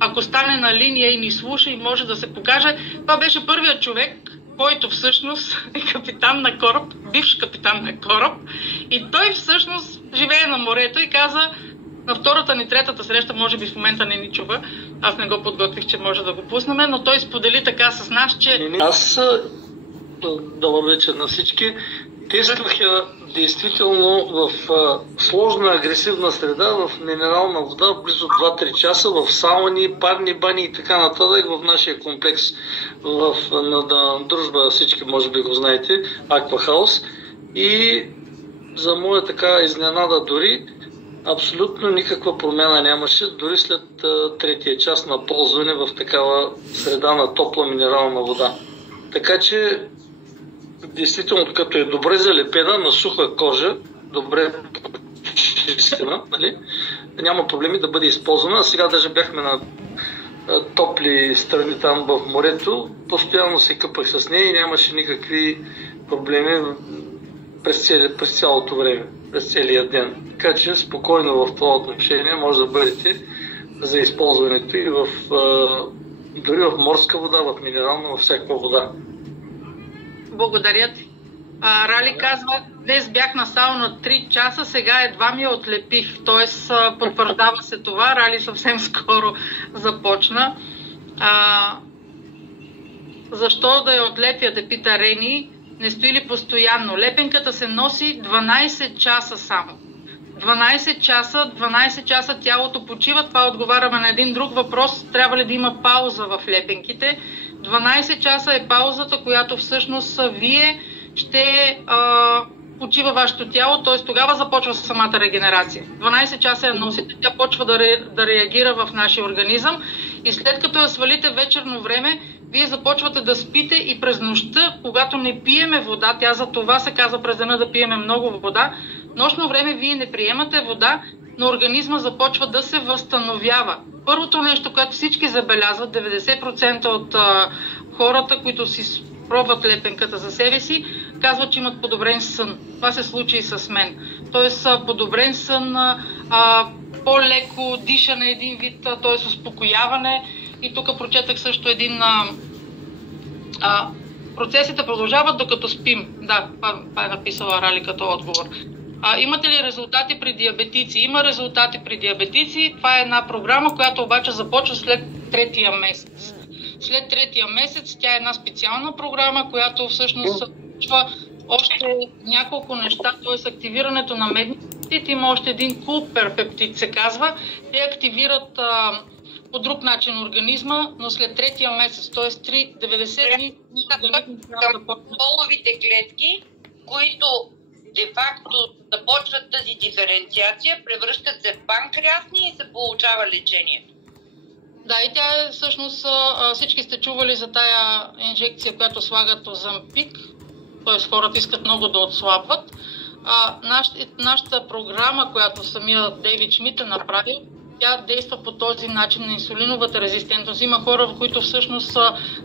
ако стане на линия и ни слуша и може да се покаже, това беше първият човек, който всъщност е капитан на кораб, бивш капитан на кораб, и той всъщност живее на морето и каза на втората ни, третата среща, може би в момента не ни чува, аз не го подготвих, че може да го пуснем, но той сподели така с нас, че... Аз, добър вечер на всички, тествах я действително в сложна агресивна среда, в минерална вода, близо 2-3 часа, в сауни, парни бани и така нататък в нашия комплекс на Дружба, всички може би го знаете, Аквахаус. И за моя така изненада дори, абсолютно никаква промяна нямаше, дори след третия час на ползване в такава среда на топла минерална вода. Така че действително, като е добре залепена на суха кожа, добре почистена, нали, няма проблеми да бъде използвана. А сега даже бяхме на топли страни там в морето, постоянно се къпах с нея и нямаше никакви проблеми през цялото време, през целия ден. Така че спокойно в това отношение може да бъдете за използването и дори в морска вода, в минерална, във всяка вода. Благодаря ти. Рали казва, днес бях на сауна 3 часа, сега едва ми отлепих. Тоест, потвърждава се това. Рали съвсем скоро започна. Защо да я отлепяте, пита Рени. Не стои ли постоянно? Лепенката се носи 12 часа само. 12 часа тялото почива. Това отговаряме на един друг въпрос. Трябва ли да има пауза в лепенките? 12 часа е паузата, която всъщност вие ще почива вашето тяло, т.е. тогава започва самата регенерация. 12 часа я носите, тя почва да реагира в нашия организъм и след като я свалите вечерно време, вие започвате да спите и през нощта, когато не пиеме вода, тя за това се казва през деня да пиеме много вода, нощно време вие не приемате вода, но организма започва да се възстановява. Първото нещо, което всички забелязват, 90% от хората, които си пробват лепенката за себе си, казват, че имат подобрен сън. Това се случи и с мен. Тоест подобрен сън, по-леко дишане, един вид, т.е. успокояване. И тук прочетах също един процесите продължават докато спим. Да, това е написала Рали като отговор. Имате ли резултати при диабетици? Има резултати при диабетици. Това е една програма, която обаче започва след третия месец. След третия месец тя е една специална програма, която всъщност включва още няколко неща, т.е. активирането на медни пептид. Има още един кулперпептид, се казва. Те активират по друг начин организма, но след третия месец, т.е. 90 дни към половите клетки, които де-факто започват тази диференциация, превръщат се в панкреасни и се получава лечението. Да, и тя е всъщност, всички сте чували за тая инжекция, която слагат Оземпик, т.е. хората искат много да отслабват. Нашата програма, която самия Дейвид Шмидт е направил, тя действа по този начин на инсулиновата резистентност. Има хора, в които всъщност,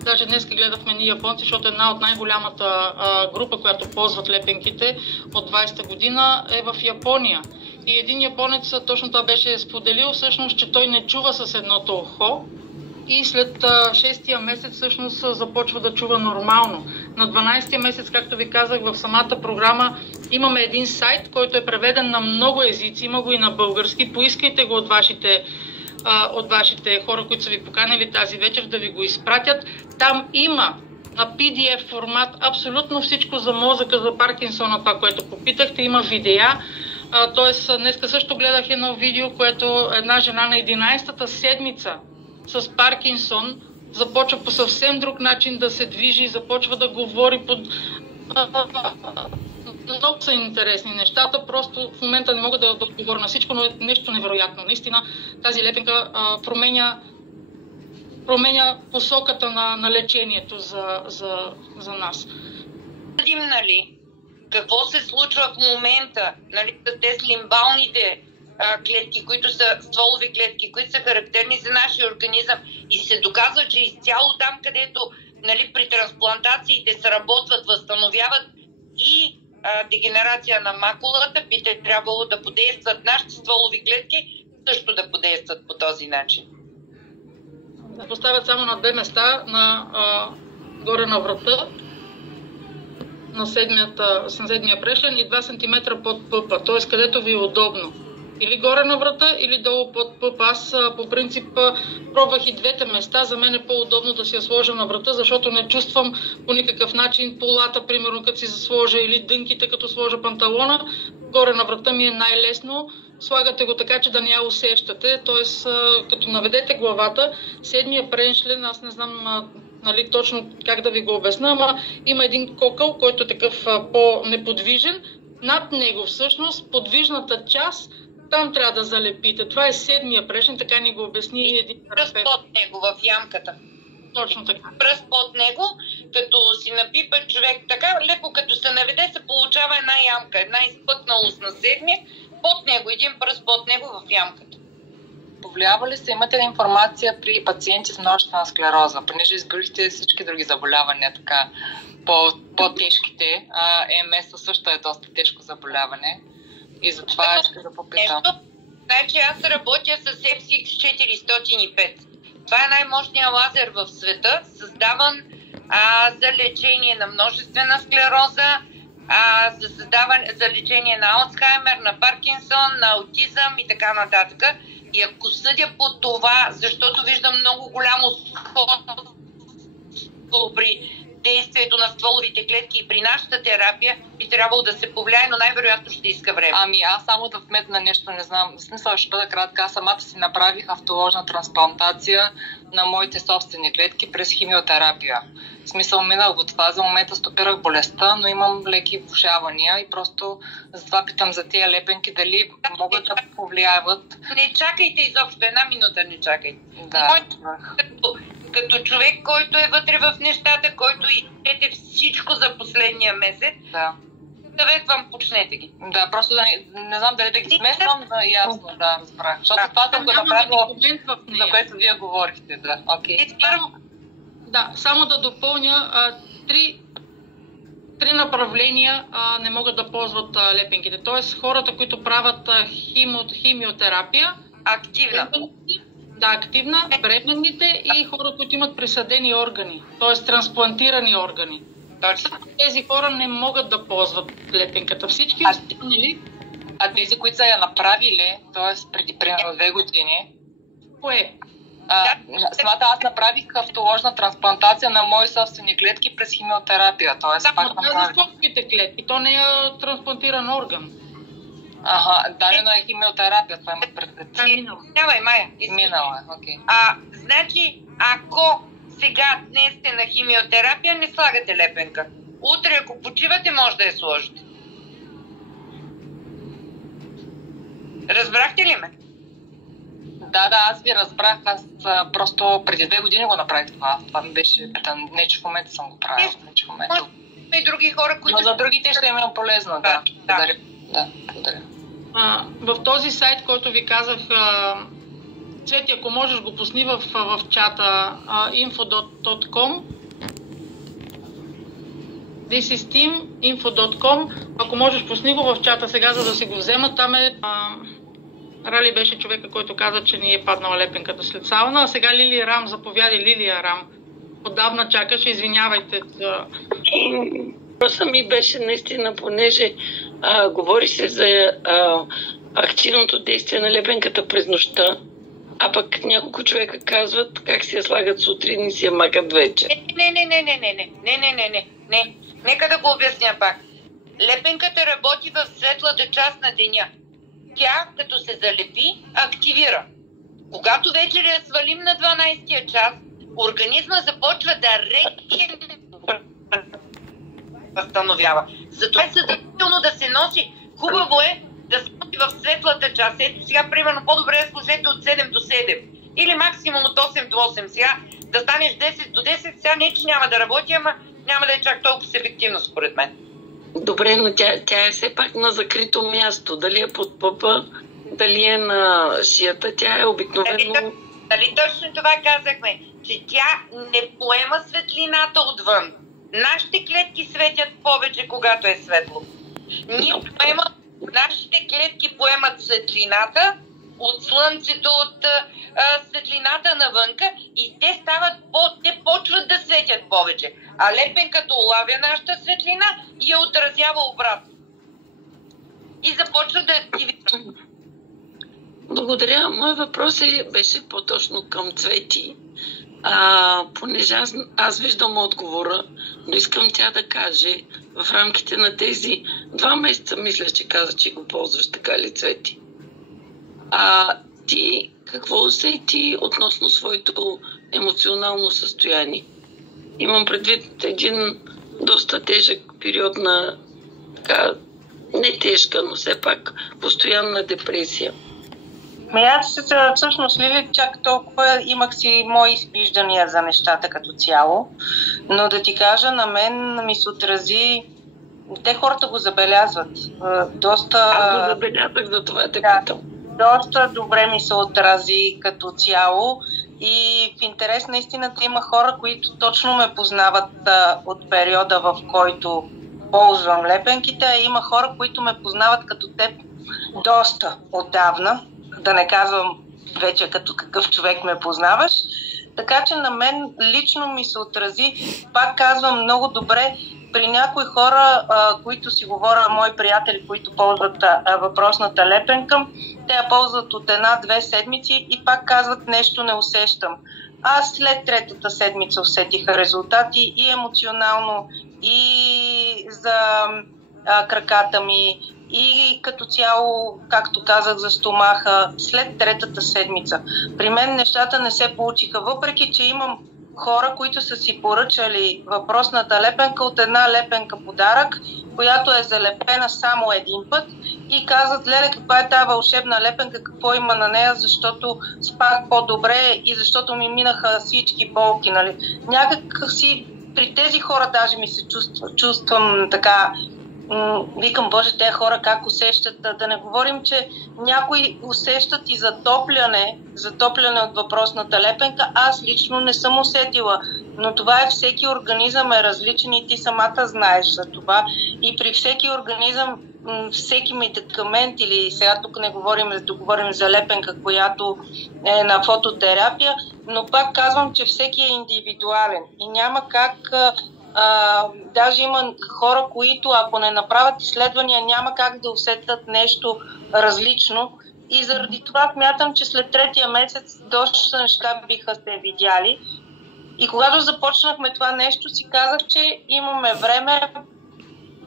даже днес гледахме ние японци, защото една от най-голямата група, която ползват лепенките от 20-та година е в Япония. И един японец точно това беше споделил, всъщност, че той не чува с едното ухо и след 6-тия месец всъщност започва да чува нормално. На 12-тия месец, както ви казах, в самата програма имаме един сайт, който е преведен на много езици, има го и на български. Поискайте го от вашите хора, които са ви поканили тази вечер, да ви го изпратят. Там има на PDF формат абсолютно всичко за мозъка, за Паркинсона, това, което попитахте. Има видеа. Тоест, днеска също гледах едно видео, което една жена на 11-та седмица с Паркинсон започва по съвсем друг начин да се движи, започва да говори под... Много са интересни нещата, просто в момента не мога да отговоря на всичко, но е нещо невероятно. Наистина тази лепенка променя посоката на лечението за нас. Видим, нали, какво се случва в момента, нали, с тези лимбалните клетки, които са стволови клетки, които са характерни за нашия организъм и се доказва, че изцяло там, където, нали, при трансплантациите се работват, възстановяват и дегенерация на макулата, би трябвало да подействат нашите стволови клетки, също да подействат по този начин. Да поставят само на 2 места, горе на врата, на седмия прешлен и 2 см под пъпа, т.е. където ви е удобно. Или горе на врата, или долу под пъпа. Аз по принцип пробвах и двете места. За мен е по-удобно да си я сложа на врата, защото не чувствам по никакъв начин полата, примерно като си засложа, или дънките като сложа панталона. Горе на врата ми е най-лесно. Слагате го така, че да не я усещате. Т.е. като наведете главата, седмия прешлен, аз не знам нали, точно как да ви го обясна, ама има един кокъл, който е такъв по-неподвижен. Над него всъщност подвижната част там трябва да залепите. Това е седмия прешлен, така ни го обясни и един пръст под него в ямката. Точно така. Пръст под него, като си напипа човек така, леко като се наведе, се получава една ямка, една изпъкналост на седмия, под него, един пръст под него в ямката. Повлиява ли се, имате ли информация при пациенти с множествена склероза? Понеже изброихте всички други заболявания, така, по-тежките, МС също е доста тежко заболяване. И затова ще да попитам. Значи аз работя с FX405. Това е най-мощният лазер в света, създаван за лечение на множествена склероза, за лечение на Алцхаймер, на Паркинсон, на аутизъм и така нататък. И ако съдя по това, защото виждам много голямо сходство при действието на стволовите клетки и при нашата терапия, би трябвало да се повлияе, но най-вероятно ще иска време. Ами аз само да вметна нещо, не знам, в смисъл ще бъда кратка, аз самата си направих автоложна трансплантация на моите собствени клетки през химиотерапия. В смисъл минал го това, за момента стопирах болестта, но имам леки влошавания и просто затова питам за тези лепенки, дали могат да повлияват. Не чакайте изобщо, 1 минута не чакайте. Да. Като човек, който е вътре в нещата, който изчете всичко за последния месец, съветвам, почнете ги. Да, просто да не знам дали да ги смесвам, да ясно, да, разбрах. Защото това съм го направила, за което вие говорихте, да. Окей. Да, само да допълня, 3 направления не могат да ползват лепенките. Тоест хората, които правят химиотерапия, активна. Да, активна, бременните и хора, които имат присъдени органи, т.е. трансплантирани органи. Точно. Тези хора не могат да ползват лепенката. Всички останали... А тези, които са я направили, т.е. преди примерно 2 години... Кое? Смята, аз направих автоложна трансплантация на мои собствени клетки през химиотерапия. Т.е. пак за собствените клетки. То не е трансплантиран орган. Дадено е химиотерапия, това имат предвид. Минала, Майя. Минала, окей. Значи, ако сега днес сте на химиотерапия, не слагате лепенка. Утре, ако почивате, може да я сложите. Разбрахте ли ме? Да, аз ви разбрах. Аз просто преди 2 години го направих това. Това ми беше... Не, че в момента съм го правил. И други хора, които... Но за другите ще им е полезно, да. Благодаря. В този сайт, който ви казах, Цвети, ако можеш го пусни в чата info.com. This is team, info.com. Ако можеш, пусни го в чата сега, за да си го взема. Там е... Рали беше човека, който каза, че ни е паднала лепенката след сауна. А сега Лилия Рам, заповядай, Лилия Рам. Отдавна чакаш, извинявайте. Въпросът ми беше наистина, понеже говори се за активното действие на лепенката през нощта, а пък няколко човека казват как си я слагат сутрин и си я макат вече. Не. Нека да го обясня пак. Лепенката работи в светлата част на деня. Тя, като се залепи, активира. Когато вечер я свалим на 12-тия час, организма започва да възстановява. Затова е задължително да се носи. Хубаво е да се носи в светлата част. Ето сега, примерно, по-добре е сложете от 7 до 7. Или максимум от 8 до 8. Сега да станеш 10 до 10, сега не че няма да работи, ама няма да е чак толкова ефективно, според мен. Добре, но тя е все пак на закрито място. Дали е под пъпа, дали е на шията, тя е обикновено... Дали точно това казахме? Че тя не поема светлината отвън. Нашите клетки светят повече, когато е светло. Нашите клетки поемат светлината от слънцето, от светлината навънка и те почват да светят повече. А лепенката улавя нашата светлина и я отразява обратно. И започва да активира. Благодаря. Моят въпрос беше по-точно към Цвети. Понеже аз виждам отговора, но искам тя да каже в рамките на тези 2 месеца, мисля, че каза, че го ползваш, така ли, Цвети? Ти какво усети относно своето емоционално състояние? Имам предвид един доста тежък период на не тежка, но все пак постоянна депресия. Аз всъщност, Лили, чак толкова имах си мои изпиждания за нещата като цяло, но да ти кажа, на мен ми се отрази, те хората го забелязват. Аз го забелязах, за това те питам. Доста добре ми се отрази като цяло и в интерес на истината има хора, които точно ме познават от периода, в който ползвам лепенките, а има хора, които ме познават като теб доста отдавна. Да не казвам вече като какъв човек ме познаваш. Така че на мен лично ми се отрази, пак казвам, много добре при някои хора, които си говоря, мои приятели, които ползват въпросната лепенка, те я ползват от 1-2 седмици и пак казват нещо не усещам. Аз след 3-та седмица усетиха резултати и емоционално, и за краката ми, и като цяло, както казах, за стомаха, след 3-та седмица. При мен нещата не се получиха, въпреки че имам хора, които са си поръчали въпросната лепенка от една лепенка подарък, която е залепена само един път и казват, леле, каква е тази вълшебна лепенка, какво има на нея, защото спах по-добре и защото ми минаха всички болки. Нали. Някак си при тези хора даже ми се чувствам така, викам, Боже, тези хора как усещат, да не говорим, че някои усещат и затопляне от въпросната лепенка. Аз лично не съм усетила, но това е, всеки организъм е различен и ти самата знаеш за това. И при всеки организъм, всеки медикамент, или сега тук не говорим за лепенка, която е на фототерапия, но пак казвам, че всеки е индивидуален и няма как Даже има хора, които ако не направят изследвания, няма как да усетят нещо различно. И заради това смятам, че след третия месец доста неща биха се видяли. И когато започнахме това нещо, си казах, че имаме време.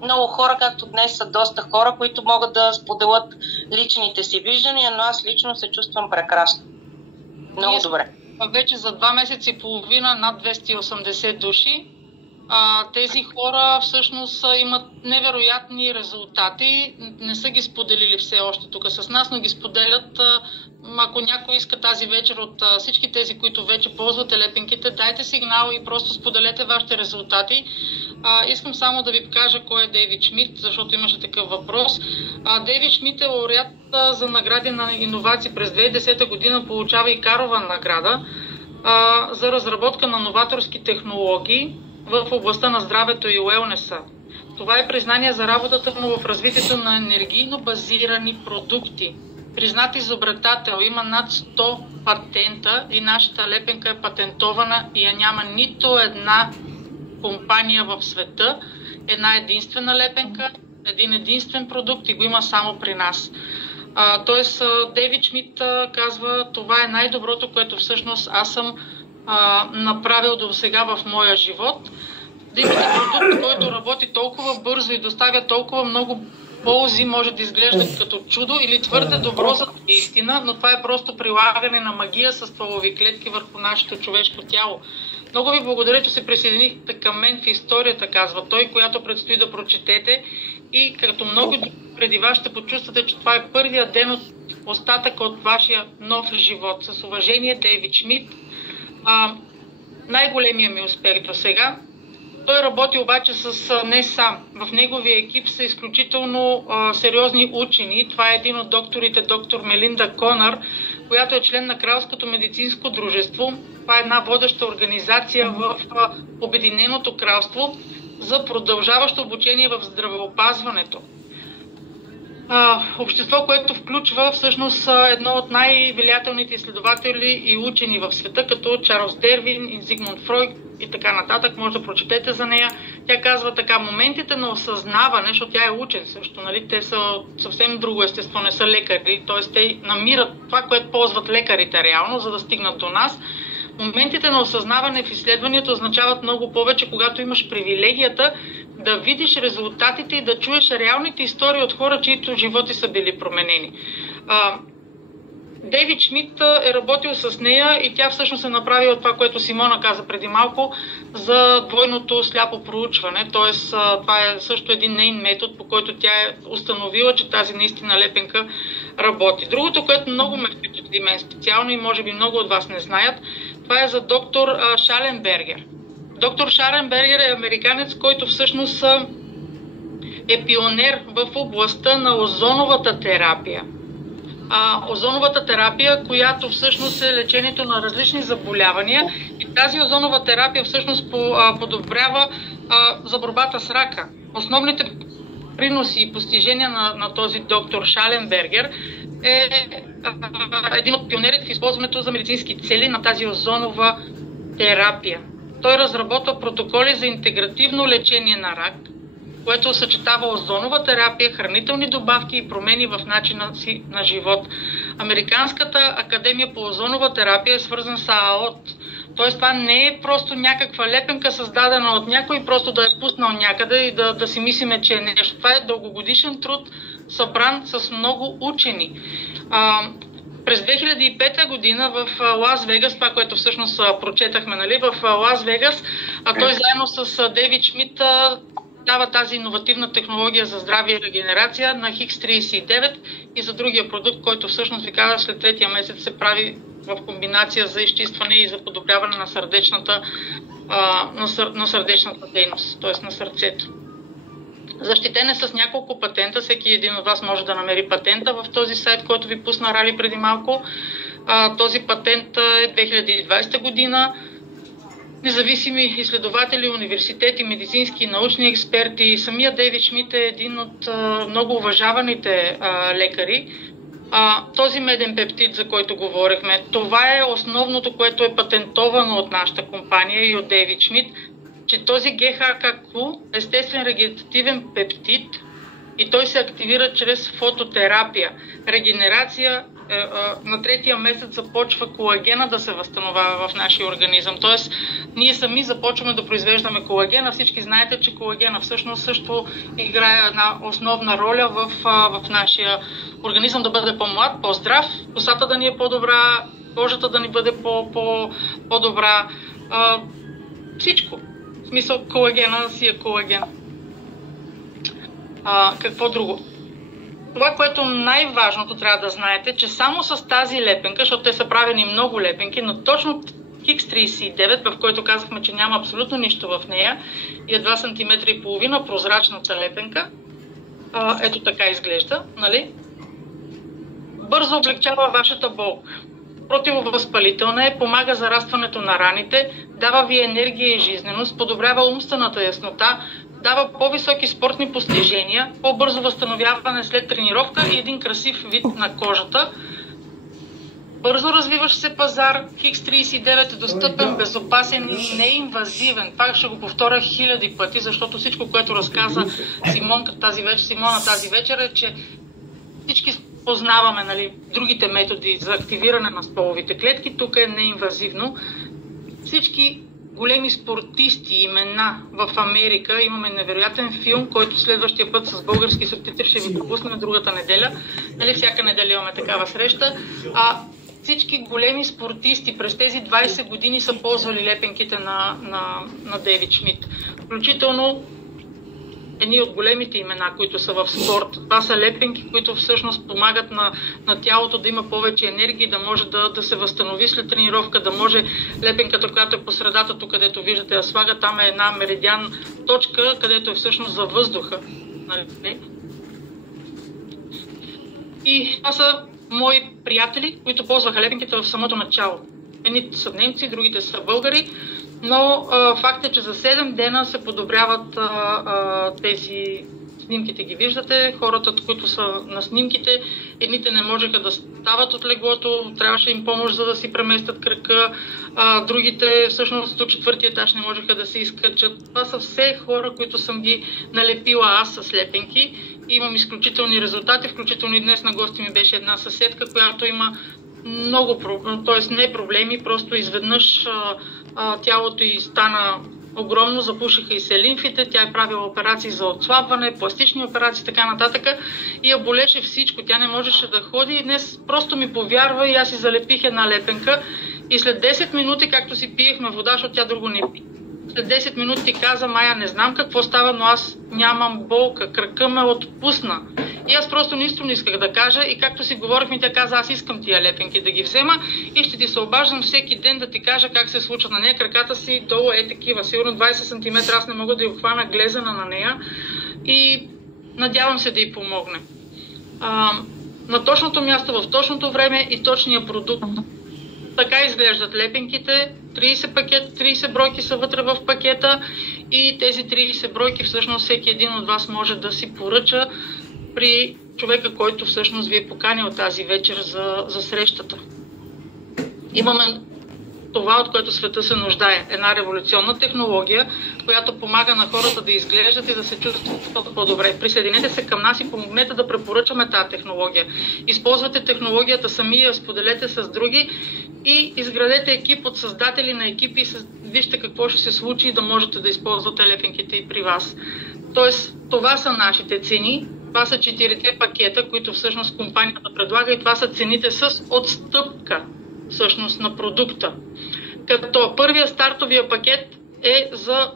Много хора, както днес са доста хора, които могат да споделят личните си виждания, но аз лично се чувствам прекрасно. Много добре. Вече за 2 месеца и половина над 280 души. Тези хора всъщност имат невероятни резултати. Не са ги споделили все още тук с нас, но ги споделят. Ако някой иска тази вечер от всички тези, които вече ползвате лепенките, дайте сигнал и просто споделете вашите резултати. Искам само да ви кажа кой е Дейвид Шмидт, защото имаше такъв въпрос. Дейвид Шмидт е лауреат за награди на иновации. През 2010 година получава и Карова награда за разработка на новаторски технологии в областта на здравето и уелнеса. Това е признание за работата му в развитието на енергийно базирани продукти. Признат изобретател, има над 100 патента и нашата лепенка е патентована и я няма нито една компания в света. Една единствена лепенка, един единствен продукт и го има само при нас. Тоест, Дейвид Шмидт казва, това е най-доброто, което всъщност аз съм направил до сега в моя живот. Да имате продукт, който работи толкова бързо и доставя толкова много ползи, може да изглежда като чудо или твърде добро за истина, но това е просто прилагане на магия с стволови клетки върху нашето човешко тяло. Много ви благодаря, че се присъединихте към мен в историята, казва той, която предстои да прочетете и като много преди вас ще почувствате, че това е първия ден от остатъка от вашия нов живот. С уважение, Дейвид Шмидт. Най-големия ми успех до сега. Той работи обаче не сам. В неговия екип са изключително сериозни учени. Това е един от докторите, доктор Мелинда Конър, която е член на Кралското медицинско дружество. Това е една водеща организация в Обединеното кралство за продължаващо обучение в здравеопазването. Общество, което включва всъщност едно от най-влиятелните изследователи и учени в света, като Чарлз Дервин и Зигмунд Фройд и така нататък. Може да прочетете за нея. Тя казва така, моментите на осъзнаване, защото тя е учен също, нали? Те са съвсем друго естество, не са лекари, т.е. те намират това, което ползват лекарите реално, за да стигнат до нас. Моментите на осъзнаване в изследването означават много повече, когато имаш привилегията да видиш резултатите и да чуеш реалните истории от хора, чието животи са били променени. Дейвид Шмидт е работил с нея и тя всъщност е направила това, което Симона каза преди малко за двойното сляпо проучване. Тоест, това е също един нейн метод, по който тя е установила, че тази наистина лепенка работи. Другото, което много ме впечатли мен специално и може би много от вас не знаят, това е за доктор Шаленбергер. Доктор Шаленбергер е американец, който всъщност е пионер в областта на озоновата терапия. Озоновата терапия, която всъщност е лечението на различни заболявания и тази озонова терапия всъщност подобрява за борбата с рака. Основните приноси и постижения на този доктор Шаленбергер е един от пионерите в използването за медицински цели на тази озонова терапия. Той разработва протоколи за интегративно лечение на рак, което съчетава озонова терапия, хранителни добавки и промени в начина си на живот. Американската академия по озонова терапия е свързана с АОТ. Тоест това не е просто някаква лепенка, създадена от някой, просто да е пуснал някъде и да си мислиме, че е нещо. Това е дългогодишен труд, събран с много учени. През 2005 година в Лас Вегас, това, което всъщност прочетахме, нали, в Лас Вегас, той заедно с Дейвид Шмидт дава тази иновативна технология за здраве и регенерация на Хикс-39 и за другия продукт, който всъщност ви казах след третия месец се прави в комбинация за изчистване и за подобряване на сърдечната дейност, т.е. на сърцето. Защитен е с няколко патента, всеки един от вас може да намери патента в този сайт, който ви пусна Рали преди малко. Този патент е 2020 година. Независими изследователи, университети, медицински и научни експерти. Самия Дейвид Шмидт е един от много уважаваните лекари. Този меден пептид, за който говорихме, това е основното, което е патентовано от нашата компания и от Дейвид Шмидт. че този ГХК естествен регенеративен пептид и той се активира чрез фототерапия. Регенерация на третия месец започва колагена да се възстановява в нашия организъм. Тоест, ние сами започваме да произвеждаме колагена. Всички знаете, че колагена всъщност също играе една основна роля в нашия организъм да бъде по-млад, по-здрав, косата да ни е по-добра, кожата да ни бъде по-добра. Всичко. В смисъл, колагена си е колаген. Какво друго? Това, което най-важното трябва да знаете, че само с тази лепенка, защото те са правени много лепенки, но точно X39, в който казахме, че няма абсолютно нищо в нея, и е 2 см и половина прозрачната лепенка, ето така изглежда, нали? Бързо облегчава вашата болка. Противовъзпалителна е, помага за растването на раните, дава ви енергия и жизненост, подобрява умствената яснота, дава по-високи спортни постижения, по-бързо възстановяване след тренировка и един красив вид на кожата. Бързо развиващ се пазар, X39 е достъпен, безопасен и неинвазивен. Пак ще го повторя 1000 пъти, защото всичко, което разказа Симона тази вечер е, че всички познаваме, нали, другите методи за активиране на стволовите клетки. Тук е неинвазивно. Всички големи спортисти, имена в Америка, имаме невероятен филм, който следващия път с български субтитри ще ви пропуснем другата неделя. Нали, всяка неделя имаме такава среща. Всички големи спортисти през тези 20 години са ползвали лепенките на Дейвид Шмидт. Включително едни от големите имена, които са в спорт. Това са лепенки, които всъщност помагат на тялото да има повече енергия, да може да се възстанови след тренировка, да може лепенката, която е по средата, тук където виждате я слага, там е една меридиан точка, където е всъщност за въздуха. И това са мои приятели, които ползваха лепенките в самото начало. Едните са немци, другите са българи. Но факт е, че за 7 дена се подобряват тези снимките, ги виждате. Хората, които са на снимките, едните не можеха да стават от леглото, трябваше им помощ, за да си преместят кръка. Другите, всъщност, до 4-ти етаж не можеха да се изкачат. Това са все хора, които съм ги налепила аз с лепенки. Имам изключителни резултати, включително и днес на гости ми беше една съседка, която има много проблеми, т.е. не проблеми, просто изведнъж тялото й стана огромно, запушиха и се лимфите, тя е правила операции за отслабване, пластични операции, така нататък, и я болеше всичко, тя не можеше да ходи и днес просто ми повярва и аз си залепих една лепенка и след 10 минути, както си пиехме вода, защото тя друго не пи. След 10 минути каза: Майя, не знам какво става, но аз нямам болка, кръка ме отпусна. И аз просто нищо не исках да кажа и както си говорихме, тя каза: аз искам тия лепенки да ги взема и ще ти се обаждам всеки ден да ти кажа как се случва на нея. Краката си долу е такива, сигурно 20 см, аз не мога да я хвана глезена на нея и надявам се да й помогне. На точното място, в точното време и точния продукт. Така изглеждат лепенките. 30 бройки са вътре в пакета и тези 30 бройки всъщност всеки един от вас може да си поръча при човека, който всъщност ви е поканил тази вечер за срещата. Имаме това, от което света се нуждае. Една революционна технология, която помага на хората да изглеждат и да се чувстват по-добре. Присъединете се към нас и помогнете да препоръчаме тази технология. Използвате технологията сами, я споделете с други и изградете екип от създатели на екипи и вижте какво ще се случи и да можете да използвате лепенките и при вас. Тоест, това са нашите цени. Това са 4 пакета, които всъщност компанията предлага и това са цените с отстъпка всъщност на продукта. Като първия стартовия пакет е за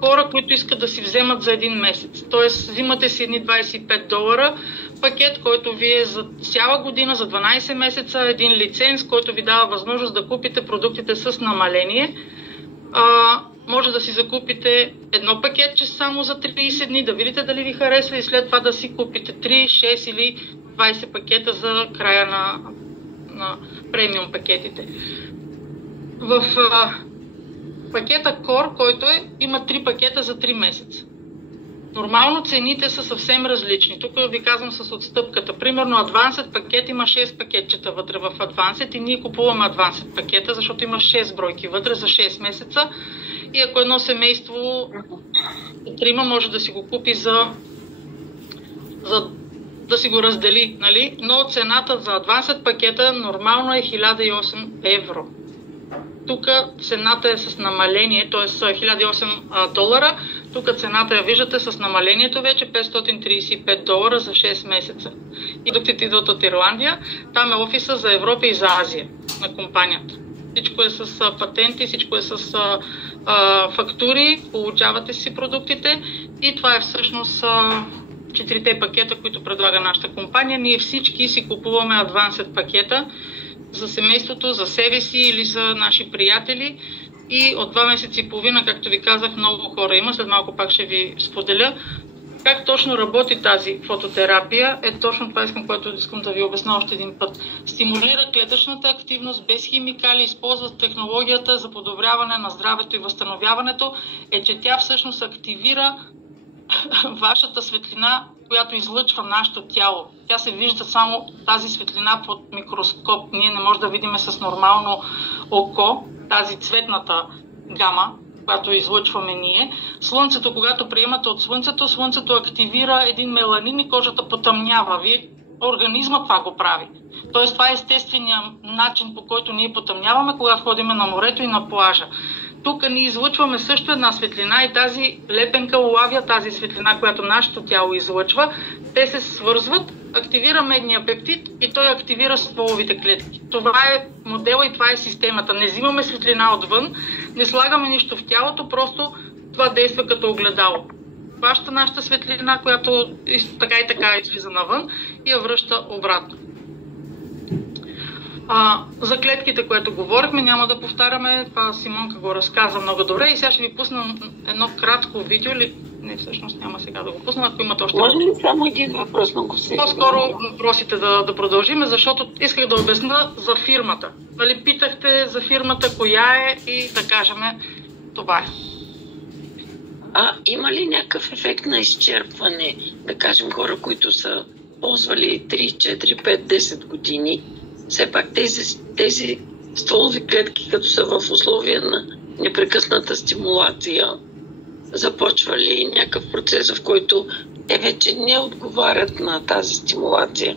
хора, които искат да си вземат за един месец. Тоест, взимате си едни $25 пакет, който ви е за цяла година, за 12 месеца, един лиценз, който ви дава възможност да купите продуктите с намаление. Може да си закупите едно пакетче само за 30 дни, да видите дали ви харесва и след това да си купите 3, 6 или 20 пакета за края на премиум пакетите. В пакета Core, който има 3 пакета за 3 месеца. Нормално цените са съвсем различни. Тук ви казвам с отстъпката. Примерно Advanced пакет има 6 пакетчета вътре в Advanced и ние купуваме Advanced пакета, защото има 6 бройки вътре за 6 месеца. и ако едно семейство трима може да си го купи за да си го раздели, нали? Но цената за 20 пакета нормално е 1008 евро. Тук цената е с намаление, т.е. 1008 долара. Тук цената я виждате с намалението вече $535 за 6 месеца. И продуктите идват от Ирландия. Там е офиса за Европа и за Азия на компанията. Всичко е с патенти, всичко е с фактури, получавате си продуктите и това е всъщност 4 пакета, които предлага нашата компания. Ние всички си купуваме Advanced пакета за семейството, за себе си или за наши приятели и от 2 месеца и половина, както ви казах, много хора има. След малко пак ще ви споделя. Как точно работи тази фототерапия е точно това, което искам да ви обясня още един път. Стимулира клетъчната активност без химикали, използва технологията за подобряване на здравето и възстановяването, е, че тя всъщност активира вашата светлина, която излъчва нашето тяло. Тя се вижда само тази светлина под микроскоп. Ние не можем да видим с нормално око тази цветната гама, която излъчваме ние. Слънцето, когато приемате от слънцето активира един меланин и кожата потъмнява. Организма това го прави. Тоест това е естественият начин, по който ние потъмняваме, когато ходим на морето и на плажа. Тук ние излъчваме също една светлина и тази лепенка улавя тази светлина, която нашето тяло излъчва. Те се свързват, активира медния пептид и той активира стволовите клетки. Това е модела и това е системата. Не взимаме светлина отвън, не слагаме нищо в тялото, просто това действа като огледало. Хваща нашата светлина, която така и така излиза навън и я връща обратно. За клетките, което говорихме, няма да повтаряме, това Симонка го разказа много добре и сега ще ви пусна едно кратко видео, или не, всъщност няма сега да го пусна, ако имате още... Може ли само един въпрос на гостите? По-скоро въпросите да продължим, защото исках да обясня за фирмата. Нали, питахте за фирмата, коя е и да кажем това е. Има ли някакъв ефект на изчерпване, да кажем хора, които са ползвали 3, 4, 5, 10 години? Все пак тези стволови клетки, като са в условия на непрекъсната стимулация, започва ли някакъв процес, в който те вече не отговарят на тази стимулация?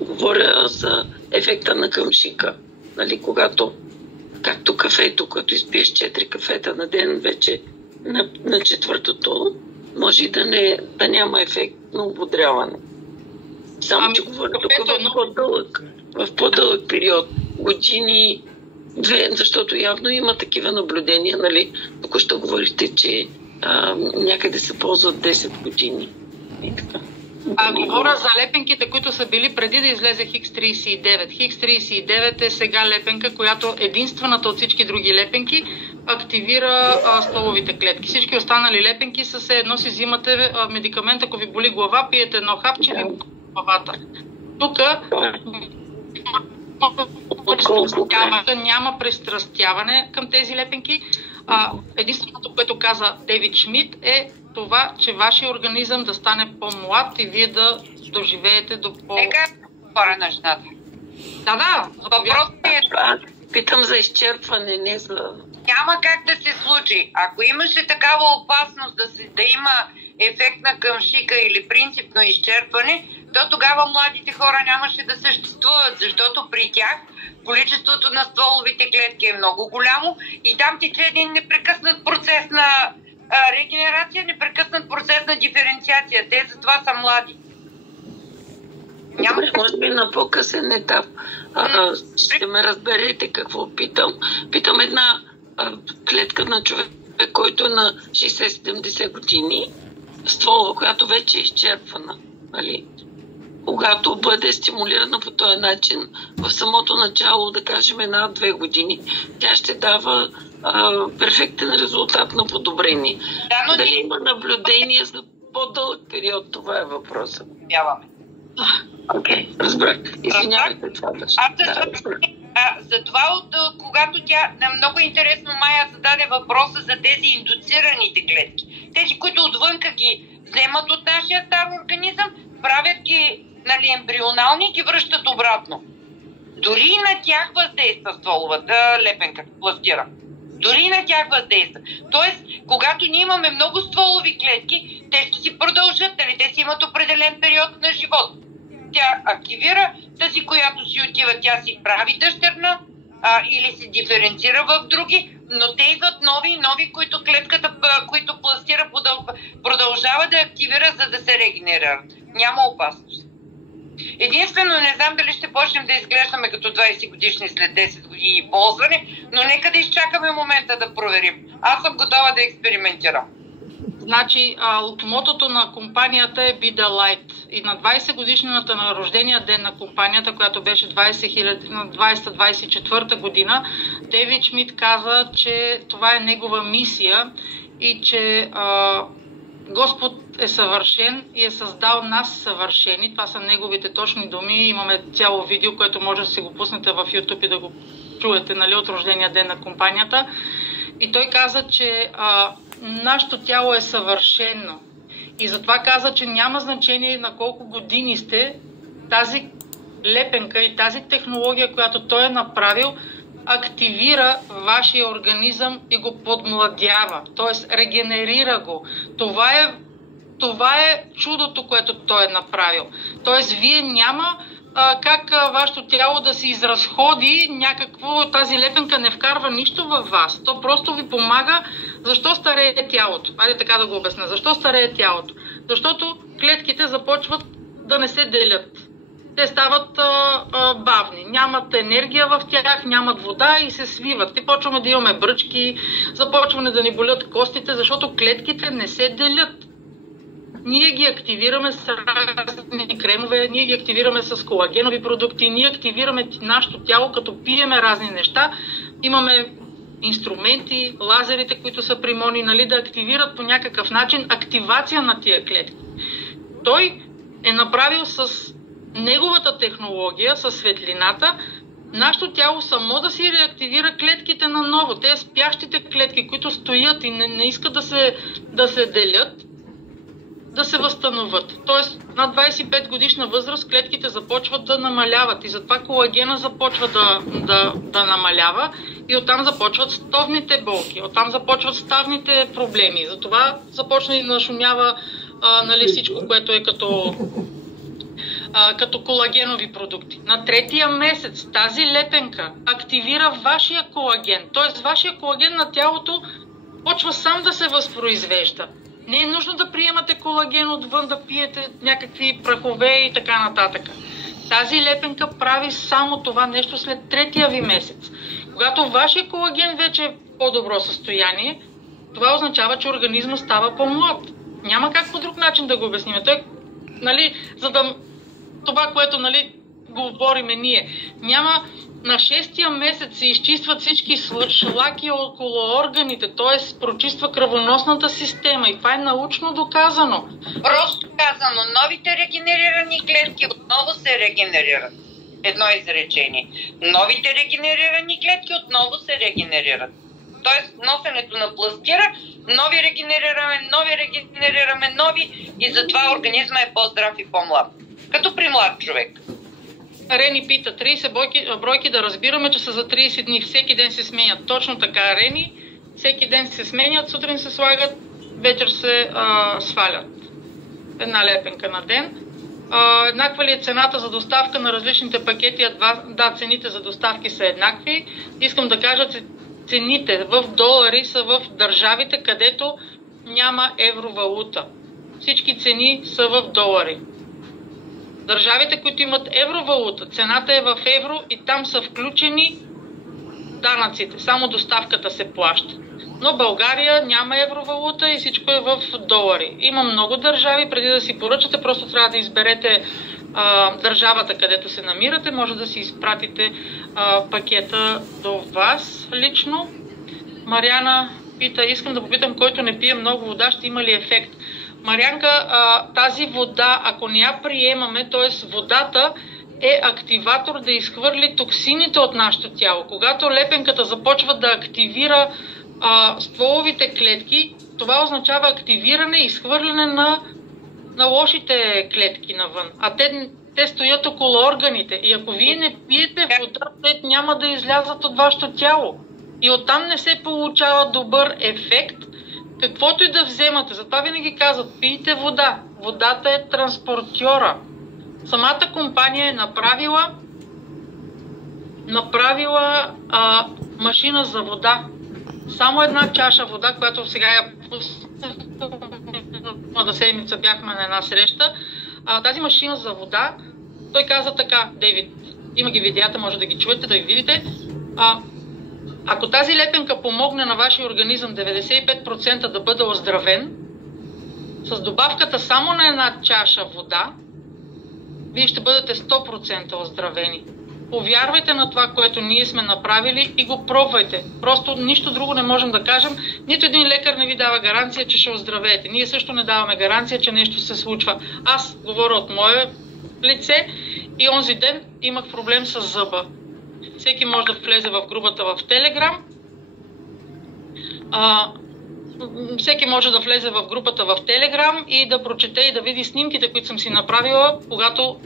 Говоря за ефекта на къмшика. Нали, когато, както кафето, като изпиеш 4 кафета на ден, вече на четвъртото, може и да няма ефект на ободряване. Само, че говоря тук в по-дълъг период, години, 2, защото явно има такива наблюдения, нали? Току-що говорихте, че някъде се ползват 10 години. И така. Говоря за лепенките, които са били преди да излезе Хикс-39. Хикс-39 е сега лепенка, която единствената от всички други лепенки активира стволовите клетки. Всички останали лепенки са се едно си взимате медикамент, ако ви боли глава, пиете едно хапче, ви боли главата. Тук няма пристрастяване към тези лепенки. Единственото, което каза Дейвид Шмидт, е това, че вашия организъм да стане по-млад и вие да доживеете до по... Нека хора на жената. Да. Въпросът е... Питам за изчерпване, не за... Няма как да се случи. Ако имаше такава опасност да има ефект на къмшика или принципно изчерпване, то тогава младите хора нямаше да съществуват, защото при тях количеството на стволовите клетки е много голямо и там тече един непрекъснат процес на регенерация, непрекъснат процес на диференциация. Те затова са млади. Добре, може би на по-късен етап ще ме разберете какво питам. Питам една клетка на човек, който е на 60-70 години, ствола, която вече е изчерпвана. Нали? Когато бъде стимулирана по този начин, в самото начало, да кажем 1-2 години, тя ще дава перфектен резултат на подобрение. Да, дали има наблюдение за по-дълъг период, това е въпросът. Окей, разбрах. Извинявайте това. Затова, когато тя, много интересно Майя зададе въпроса за тези индуцираните клетки. Тези, които отвънка ги вземат от нашия стар организъм, правят ги ембрионални и ги връщат обратно. Дори на тях въздейства стволовата лепенка, пластира. Дори на тях въздейства. Тоест, когато ние имаме много стволови клетки, те ще си продължат, нали? Те си имат определен период на живот. Тя активира, тази, която си отива, тя си прави дъщерна или се диференцира в други, но те идват нови, които клетката, които пластира, продължава да активира, за да се регенерират. Няма опасност. Единствено, не знам дали ще почнем да изглеждаме като 20 годишни след 10 години ползване, но нека да изчакаме момента да проверим. Аз съм готова да експериментирам. Значи, мотото на компанията е Be the Light. И на 20 годишнината на рождения ден на компанията, която беше 2024 година, Дейвид Шмидт каза, че това е негова мисия и че Господ е съвършен и е създал нас съвършени. Това са неговите точни думи. Имаме цяло видео, което може да си го пуснете в YouTube и да го чуете, нали, от рождения ден на компанията. И той каза, че нашето тяло е съвършено. И затова каза, че няма значение на колко години сте, тази лепенка и тази технология, която той е направил, активира вашия организъм и го подмладява, т.е. регенерира го. Това е чудото, което той е направил. Т.е. вие няма как вашето тяло да се изразходи някакво, тази лепенка не вкарва нищо във вас. То просто ви помага. Защо старее тялото? Айде така да го обясня. Защо старее тялото? Защото клетките започват да не се делят. Те стават бавни. Нямат енергия в тях, нямат вода и се свиват. И почваме да имаме бръчки, започваме да ни болят костите, защото клетките не се делят. Ние ги активираме с разни кремове, ние ги активираме с колагенови продукти, ние активираме нашето тяло, като пиеме разни неща. Имаме инструменти, лазерите, които са примони, нали, да активират по някакъв начин активация на тия клетки. Той е направил с неговата технология, с светлината, нашето тяло само да си реактивира клетките наново. Те спящите клетки, които стоят и не искат да се делят, да се възстановят. Тоест, на 25 годишна възраст клетките започват да намаляват и затова колагена започва да намалява и оттам започват ставните болки, оттам започват ставните проблеми. Затова започна и нашумява всичко, което е като колагенови продукти. На третия месец тази лепенка активира вашия колаген, т.е. вашия колаген на тялото почва сам да се възпроизвежда. Не е нужно да приемате колаген отвън, да пиете някакви прахове и така нататък. Тази лепенка прави само това нещо след третия ви месец. Когато вашия колаген вече е в по-добро състояние, това означава, че организма става по-млад. Няма как по друг начин да го обясним. Той, за да това, което го говориме ние. Няма на 6-тия месец се изчистват всички шлаки около органите, т.е. прочиства кръвоносната система и това е научно доказано. Просто казано, новите регенерирани клетки отново се регенерират. Едно изречение. Новите регенерирани клетки отново се регенерират. Тоест носенето на пластира, нови регенерираме, нови и затова организма е по-здрав и по-млад. Като при млад човек. Рени пита, 30 бройки да разбираме, че са за 30 дни. Всеки ден се сменят. Точно така, Рени. Всеки ден се сменят, сутрин се слагат, вечер се свалят. Една лепенка на ден. Еднаква ли е цената за доставка на различните пакети? Да, цените за доставки са еднакви. Искам да кажа, че цените в долари са в държавите, където няма евровалута. Всички цени са в долари. Държавите, които имат евровалута, цената е в евро и там са включени данъците. Само доставката се плаща. Но България няма евровалута и всичко е в долари. Има много държави, преди да си поръчате, просто трябва да изберете държавата, където се намирате. Може да си изпратите пакета до вас лично. Мариана пита, искам да попитам, който не пие много вода, ще има ли ефект? Марианка, тази вода, ако не я приемаме, т.е. водата е активатор да изхвърли токсините от нашето тяло. Когато лепенката започва да активира стволовите клетки, това означава активиране и изхвърляне на лошите клетки навън. А те стоят около органите. И ако вие не пиете вода, те няма да излязат от вашето тяло. и оттам не се получава добър ефект, каквото и да вземате. Затова винаги казват, пийте вода. Водата е транспортьора. Самата компания е направила машина за вода. Само една чаша вода, която сега я пуснах, седмица бяхме на една среща. Тази машина за вода, той каза така, Дейвид, има ги видеята, може да ги чуете, да ги видите. Ако тази лепенка помогне на вашия организъм 95% да бъде оздравен, с добавката само на една чаша вода, вие ще бъдете 100% оздравени. Повярвайте на това, което ние сме направили и го пробвайте. Просто нищо друго не можем да кажем. Нито един лекар не ви дава гаранция, че ще оздравеете. Ние също не даваме гаранция, че нещо се случва. Аз говоря от мое лице и онзи ден имах проблем с зъба. Всеки може да влезе в групата в Телеграм. Всеки може да влезе в групата в Телеграм и да прочете и да види снимките, които съм си направила, когато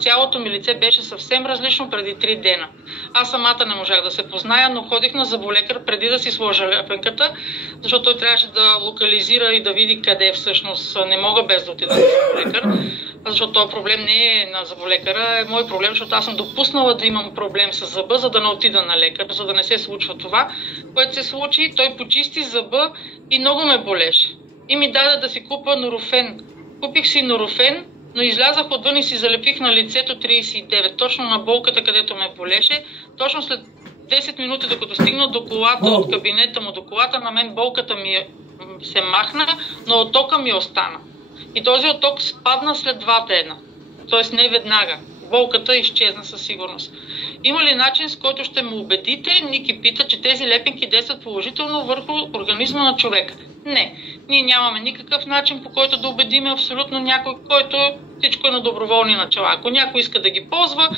цялото ми лице беше съвсем различно преди 3 дена. Аз самата не можах да се позная, но ходих на зъболекар преди да си сложа лепенката, защото той трябваше да локализира и да види къде всъщност. Не мога без да отида на зъболекар, защото този проблем не е на зъболекара, е мой проблем, защото аз съм допуснала да имам проблем с зъба, за да не отида на лекар, за да не се случва това, което се случи. Той почисти зъба и много ме болеше. И ми даде да си купа норофен. Купих си норофен, но излязах отвън и си залепих на лицето 39, точно на болката, където ме болеше. Точно след 10 минути, докато стигна до колата, от кабинета му до колата, на мен болката ми се махна, но оттока ми остана. И този отток спадна след 2 дена, т.е. не веднага. Болката изчезна със сигурност. Има ли начин, с който ще ме убедите? Ники пита, че тези лепенки действат положително върху организма на човека. Не, ние нямаме никакъв начин, по който да убедим абсолютно някой, който всичко е на доброволни начала. Ако някой иска да ги ползва,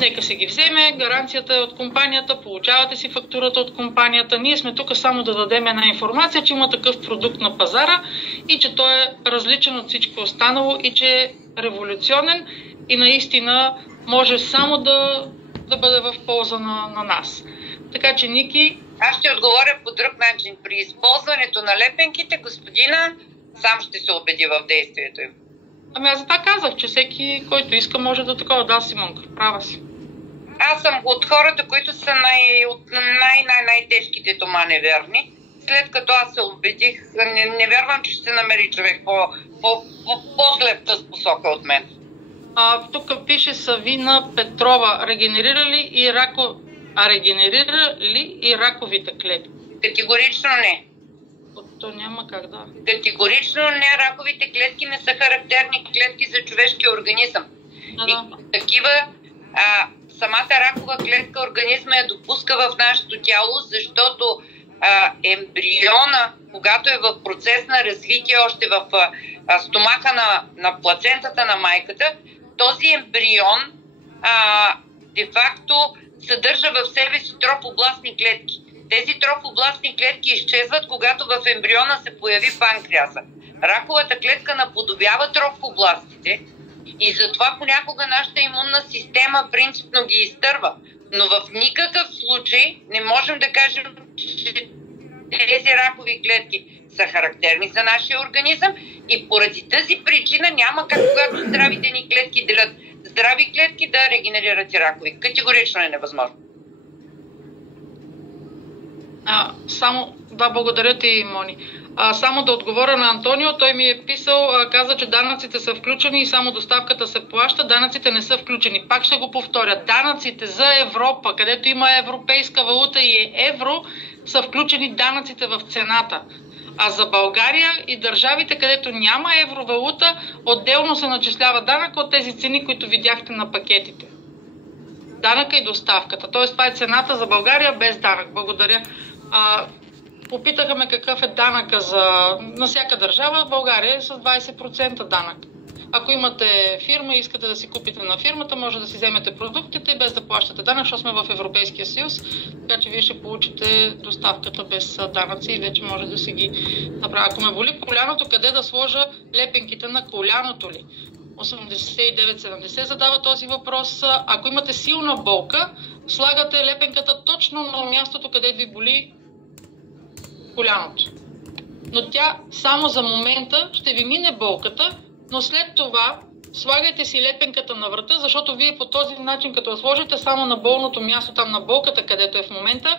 нека се ги вземе, гаранцията е от компанията, получавате си фактурата от компанията. Ние сме тук само да дадем една информация, че има такъв продукт на пазара и че той е различен от всичко останало и че е революционен и наистина може само да бъде в полза на нас. Така че, Ники... Аз ще отговоря по друг начин. При използването на лепенките, господина сам ще се убеди в действието им. Ами аз за това казах, че всеки, който иска, може да такова. Да, Симонка, права си. Аз съм от хората, които са най-тежките тома неверни. След като аз се убедих, не вярвам, че ще намери човек по-зле в тази посока от мен. Тук пише Савина Петрова. Регенерира ли и раковите клетки? Категорично не. То няма как да. Категорично не. Раковите клетки не са характерни клетки за човешкия организъм. И такива самата ракова клетка организма я допуска в нашето тяло, защото ембриона, когато е в процес на развитие, още в стомаха на плацентата на майката, този ембрион де-факто съдържа в себе си трофобластни клетки. Тези трофобластни клетки изчезват, когато в ембриона се появи панкреаса. Раковата клетка наподобява трофобластите и затова понякога нашата имунна система принципно ги изтърва. Но в никакъв случай не можем да кажем, че тези ракови клетки са характерни за нашия организъм и поради тази причина няма как, когато здравите ни клетки делят здрави клетки, да регенерират и ракови. Категорично е невъзможно. Благодаря ти, Мони. Само да отговоря на Антонио, той ми е писал, каза, че данъците са включени и само доставката се плаща, данъците не са включени. Пак ще го повторя, данъците за Европа, където има европейска валута и е евро, са включени данъците в цената. А за България и държавите, където няма евровалута, отделно се начислява данък от тези цени, които видяхте на пакетите. Данъка и доставката. Т.е. това е цената за България без данък. Благодаря. Попитаха ме какъв е данъка на всяка държава. България е с 20% данък. Ако имате фирма и искате да си купите на фирмата, може да си вземете продуктите без да плащате данък, защото сме в Европейския съюз, така че вие ще получите доставката без данъци и вече може да си ги направя. Ако ме боли коляното, къде да сложа лепенките на коляното ли? 89-70 задава този въпрос. Ако имате силна болка, слагате лепенката точно на мястото, където ви боли коляното. Но тя само за момента ще ви мине болката, но след това слагайте си лепенката на врата, защото вие по този начин, като я сложите само на болното място, там на болката, където е в момента,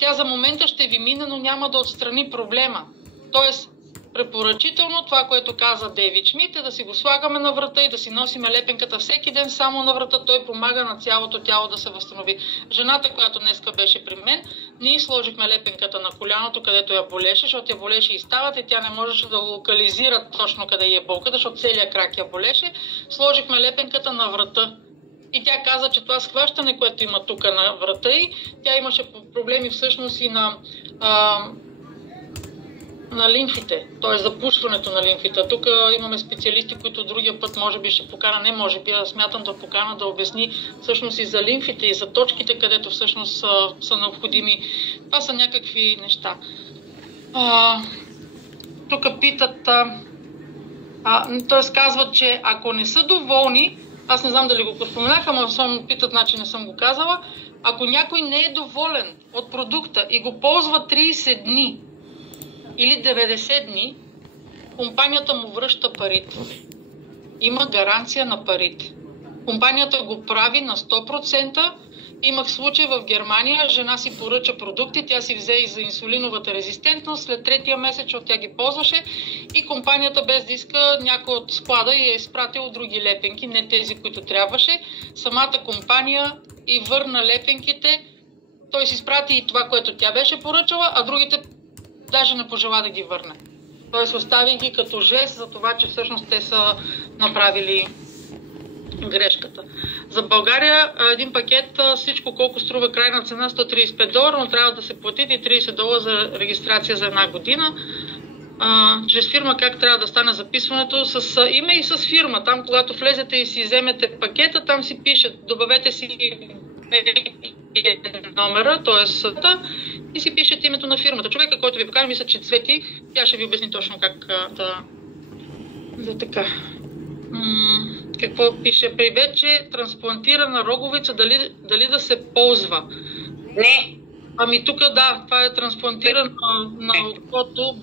тя за момента ще ви мине, но няма да отстрани проблема. Тоест, препоръчително това, което каза Дейвид Шмидт, е да си го слагаме на врата и да си носиме лепенката всеки ден само на врата. Той помага на цялото тяло да се възстанови. Жената, която днеска беше при мен, ние сложихме лепенката на коляното, където я болеше, защото я болеше и стават и тя не можеше да локализира точно къде е болката, защото целият крак я болеше. Сложихме лепенката на врата. И тя каза, че това схващане, което има тук на врата й, тя имаше проблеми всъщност и на лимфите, т.е. запушването на лимфите. Тук имаме специалисти, които другия път може би ще покана, смятам да покана да обясни всъщност и за лимфите, и за точките, където всъщност са необходими. Това са някакви неща. Тук питат, т.е. казват, че ако не са доволни, аз не знам дали го споменах, ама само питат, значи не съм го казала, ако някой не е доволен от продукта и го ползва 30 дни, или 90 дни, компанията му връща парите. Има гаранция на парите. Компанията го прави на 100%. Имах случай в Германия, жена си поръча продукти, тя си взе и за инсулиновата резистентност, след третия месец, защото тя ги ползваше и компанията без да иска някой от склада и е изпратил други лепенки, не тези, които трябваше. Самата компания и върна лепенките, той си изпрати и това, което тя беше поръчала, а другите даже не пожела да ги върне. Тоест остави ги като жест за това, че всъщност те са направили грешката. За България един пакет, всичко колко струва крайна цена, $135, но трябва да се платят и $30 за регистрация за една година. Чрез фирма как трябва да стане записването? С име и с фирма. Там, когато влезете и си вземете пакета, там си пишат, добавете си номера, т.е. и си пишете името на фирмата. Човека, който ви покаже, мисля, че Цвети, тя ще ви обясни точно как да така. Какво пише? При вече трансплантирана роговица, дали да се ползва? Не. Ами тук да, това е трансплантирано на окото.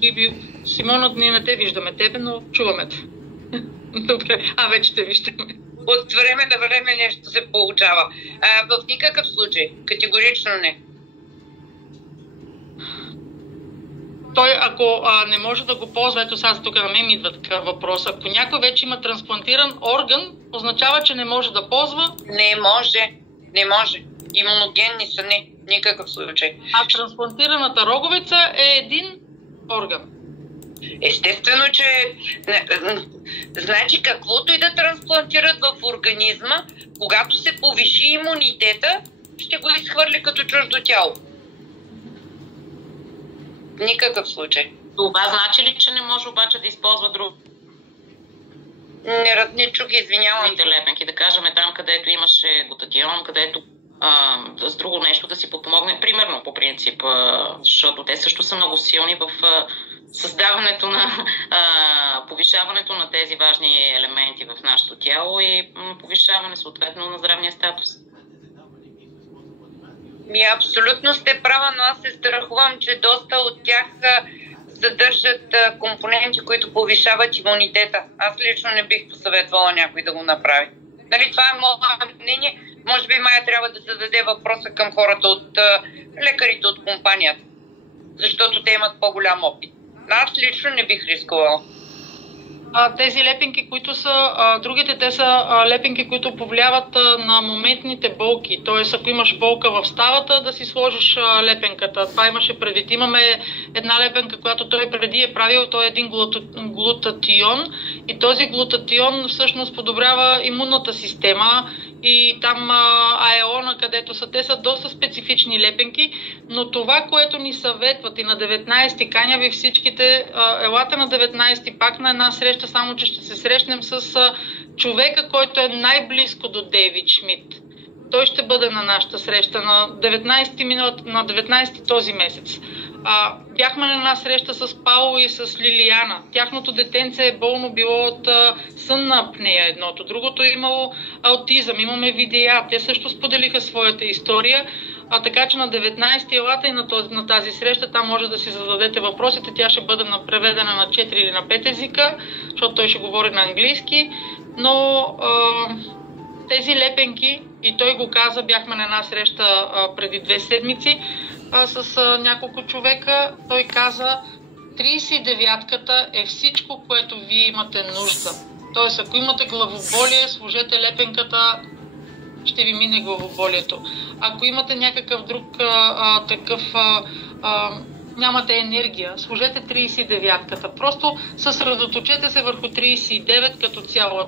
Симона, ние не те виждаме тебе, но чуваме те. Добре, вече те виждаме. От време на време нещо се получава. В никакъв случай. Категорично не. Той, ако не може да го ползва, ето сега тук на мен идва такъв въпрос. Ако някой вече има трансплантиран орган, означава, че не може да ползва? Не може. Имуногенни са не. Никакъв случай. А трансплантираната роговица е един орган. Естествено, че значи каквото и да трансплантират в организма, когато се повиши имунитета, ще го изхвърли като чуждо тяло. Никакъв случай. Това значи ли, че не може обаче да използва друг? Не чух, извинявам. Лепенки, да кажем там, където имаше глутатион, където с друго нещо да си подпомогне, примерно по принцип, защото те също са много силни в създаването на повишаването на тези важни елементи в нашето тяло и повишаване съответно на здравния статус. Абсолютно сте права, но аз се страхувам, че доста от тях съдържат компоненти, които повишават имунитета. Аз лично не бих посъветвала някой да го направи. Нали, това е моето мнение. Може би май трябва да се даде въпроса към хората от лекарите от компанията, защото те имат по-голям опит. Аз лично не бих рискувала. Тези лепенки, които са другите, те са лепенки, които повлияват на моментните болки. Т.е. ако имаш болка в ставата, да си сложиш лепенката. Това имаше преди. Имаме една лепенка, която той преди е правил, той е един глутатион и този глутатион всъщност подобрява имунната система и там аеона, където са, те са доста специфични лепенки, но това, което ни съветват и на 19-ти, каня ви всичките, елате на 19-ти пак на една среща, само че ще се срещнем с човека, който е най-близко до Дейвид Шмидт. Той ще бъде на нашата среща на 19-ти този месец. Бяхме на една среща с Пауло и с Лилияна. Тяхното детенце е болно било от сънна апнея едното. Другото е имало аутизъм. Имаме видеа. Те също споделиха своята история. Така че на 19-ти елата и на тази среща там може да си зададете въпросите. Тя ще бъде преведена на 4 или на 5 езика, защото той ще говори на английски. Но тези лепенки, и той го каза, бяхме на една среща преди 2 седмици с няколко човека, той каза, 39-ката е всичко, което вие имате нужда. Тоест, ако имате главоболие, сложете лепенката, ще ви мине главоболието. Ако имате някакъв друг нямате енергия, сложете 39-ката. Просто съсредоточете се върху 39 като цяло.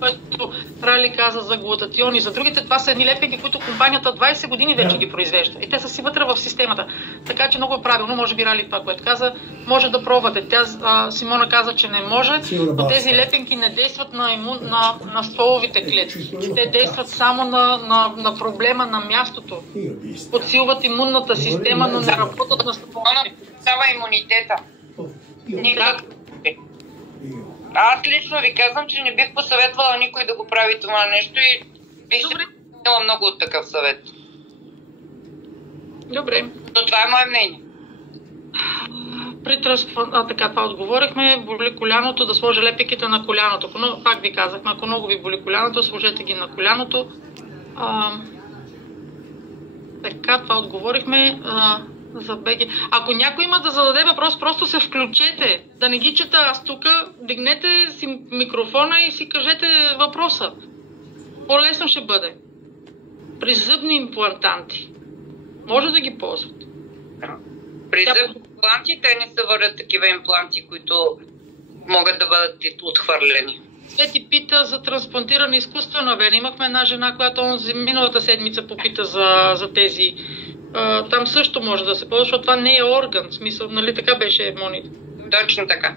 Което Рали каза за глутатион и за другите, това са едни лепенки, които компанията 20 години вече ги произвежда. И те са си вътре в системата. Така че много правилно, може би Рали това, което каза, може да пробвате. Симона каза, че не може, но тези лепенки не действат на стволовите клетки. Те действат само на проблема на мястото. Подсилват имунната система, но не работят на стволовите. Става имунитета. Аз лично ви казвам, че не бих посъветвала никой да го прави това нещо и бих се имала много от такъв съвет. Добре. Но това е мое мнение. При така, това отговорихме. Боли коляното, да сложа лепеките на коляното. Пак ви казахме, ако много ви боли коляното, сложете ги на коляното. Така, това отговорихме. За БГ. Ако някой има да зададе въпрос, просто се включете. Да не ги чета аз тук, дигнете си микрофона и си кажете въпроса. По-лесно ще бъде. При зъбни имплантанти. Може да ги ползват. При зъбни импланти те не се върват такива импланти, които могат да бъдат отхвърлени. Свети пита за трансплантирана изкуствена вена. Имахме една жена, която миналата седмица попита за тези. Там също може да се ползва, защото това не е орган. В смисъл, нали така беше, Мони? Точно така.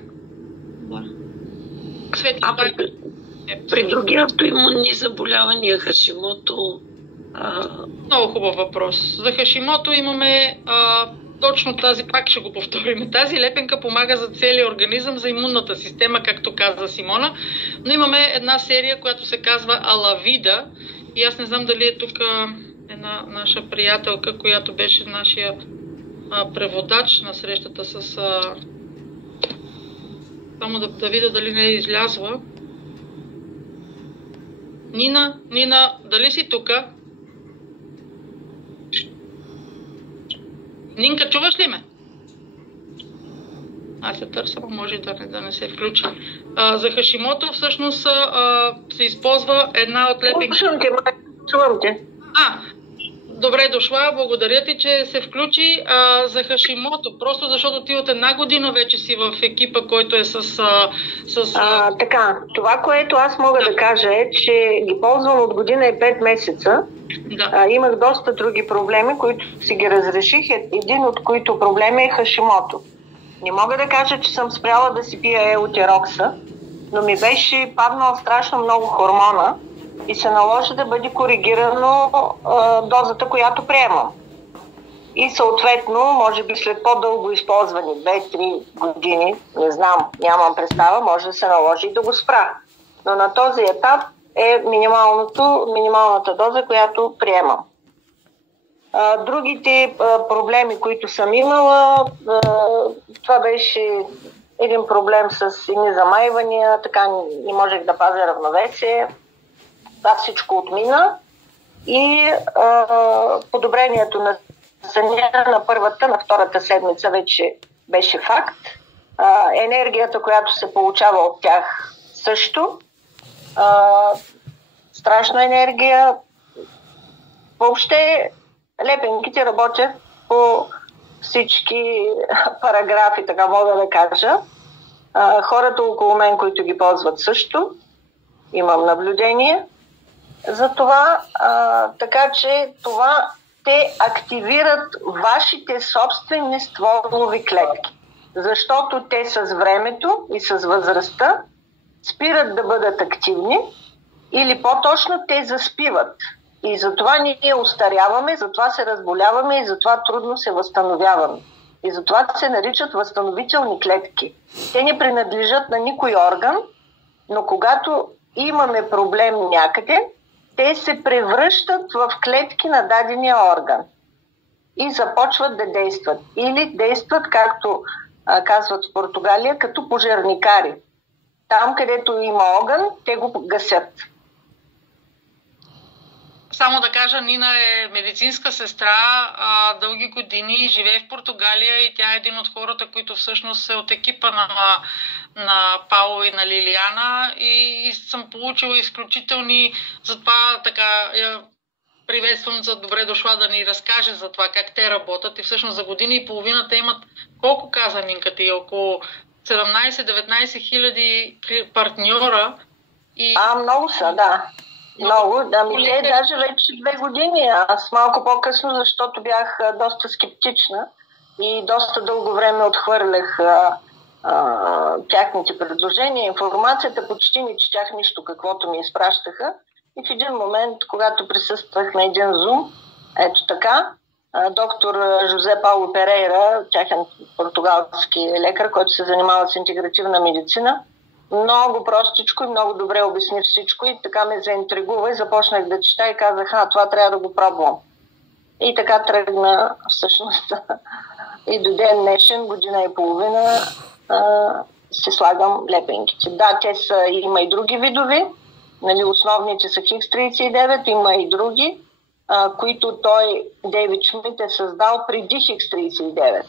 Свети, при други автоимунни заболявания, Хашимото... Много хубав въпрос. За Хашимото имаме точно тази, пак ще го повторим. Тази лепенка помага за целия организъм, за имунната система, както каза Симона. Но имаме една серия, която се казва Алавида. И аз не знам дали е тук една наша приятелка, която беше нашия преводач на срещата с... Само да видя дали не е излязла. Нина, дали си тука? Нинка, чуваш ли ме? Аз се търся, може да не се включи. За Хашимото всъщност се използва една от лепенки. Чувам те. Добре дошла, благодаря ти, че се включи. За Хашимото, просто защото ти от една година вече си в екипа, който е с... Така, това, което аз мога да кажа е, че ги ползвам от година и 5 месеца. Да. Имах доста други проблеми, които си ги разреших. Един от които проблеми е Хашимото. Не мога да кажа, че съм спряла да си пия еутерокса, но ми беше паднал страшно много хормона и се наложи да бъде коригирано дозата, която приемам. И съответно, може би след по-дълго използване, 2-3 години, не знам, нямам представа, може да се наложи и да го спра. Но на този етап е минималната доза, която приемам. Другите проблеми, които съм имала, това беше един проблем с едни замайвания, така не можех да пазя равновесие. Това всичко отмина и подобрението на съня на първата, на втората седмица вече беше факт. Енергията, която се получава от тях също. Страшна енергия. Въобще лепенките работят по всички параграфи, така мога да кажа. Хората около мен, които ги ползват също, имам наблюдение за това, така че това те активират вашите собствени стволови клетки, защото те с времето и с възрастта спират да бъдат активни или по-точно те заспиват. И затова ние устаряваме, затова се разболяваме и затова трудно се възстановяваме. И затова се наричат възстановителни клетки. Те не принадлежат на никой орган, но когато имаме проблем някъде, те се превръщат в клетки на дадения орган и започват да действат. Или действат, както казват в Португалия, като пожарникари. Там, където има огън, те го гасят. Само да кажа, Нина е медицинска сестра, дълги години живее в Португалия и тя е един от хората, които всъщност е от екипа на Пао и на Лилияна и съм получила изключителни, затова така я приветствам за добре дошла да ни разкаже за това как те работят и всъщност за години и половина те имат, колко каза Нинка ти, около 17-19 хиляди партньора. Много са, да. Много, да, те даже вече 2 години. Аз малко по-късно, защото бях доста скептична и доста дълго време отхвърлях тяхните предложения. Информацията почти не четях нищо, каквото ми изпращаха. И в един момент, когато присъствах на един зум, ето така, доктор Жозе Пауло Перейра, тяхен португалски лекар, който се занимава с интегративна медицина, много простичко и много добре обясни всичко и така ме заинтригува и започнах да чета и казах, това трябва да го пробвам. И така тръгна всъщност и до ден днешен, година и половина, си слагам лепенките. Да, има и други видови, нали, основните са Хикс-39, има и други, които Дейвид Шмидт е създал преди Хикс-39.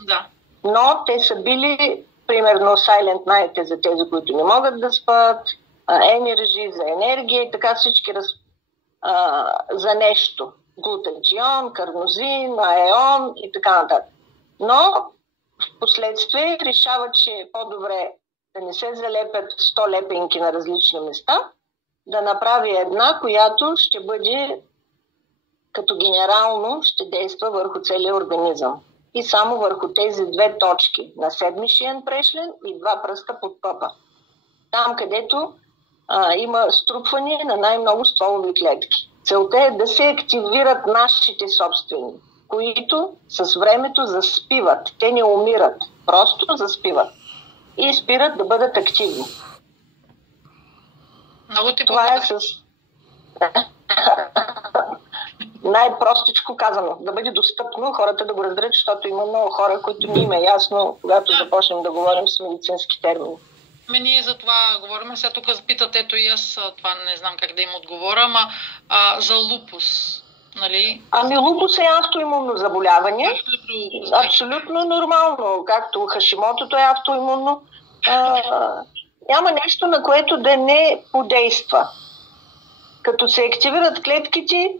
Да. Но те са били примерно Silent Night за тези, които не могат да спят, Energy за енергия и така всички за нещо. Глутатион, карнозин, аеон и така нататък. Но в последствие решава, че е по-добре да не се залепят 100 лепенки на различни места, да направи една, която ще бъде като генерално ще действа върху целия организъм. И само върху тези 2 точки на седмичен прешлен и 2 пръста под пъпа. Там, където има струпване на най-много стволови клетки. Целта е да се активират нашите собствени, които с времето заспиват. Те не умират, просто заспиват. И спират да бъдат активни. Много ти това е с най-простичко казано. Да бъде достъпно, хората да го разберат, защото има много хора, които не им е ясно, когато започнем да говорим с медицински термини. Ние за това говорим. Сега тук питат, ето и аз това не знам как да им отговоря, за лупус. Нали? Лупус е автоимунно заболяване. Абсолютно нормално. Както Хашимотото е автоимунно. Няма нещо, на което да не подейства. Като се активират клетките,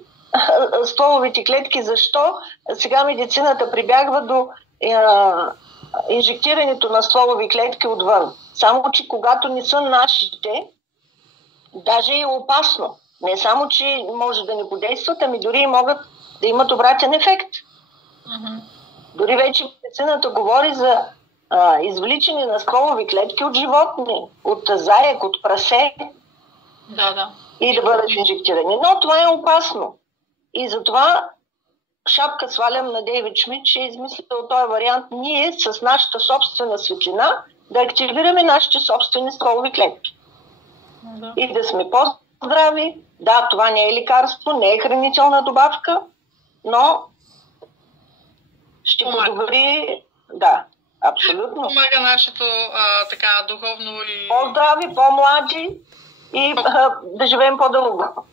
стволовите клетки, защо? Сега медицината прибягва до инжектирането на стволови клетки отвън. Само, че когато не са нашите, даже е опасно. Не само, че може да не подействат, ами дори могат да имат обратен ефект. Дори вече медицината говори за извличане на стволови клетки от животни, от заек, от прасе. Да. И да бъдат инжектирани. Но това е опасно. И затова шапка свалям на Дейвид Шмидт, че е измислил този вариант ние с нашата собствена светлина да активираме нашите собствени стволови клетки. Да. И да сме по-здрави. Да, това не е лекарство, не е хранителна добавка, но ще подобри... Да, абсолютно. Помага нашето така духовно и... По-здрави, по-млади и да живеем по-дълго.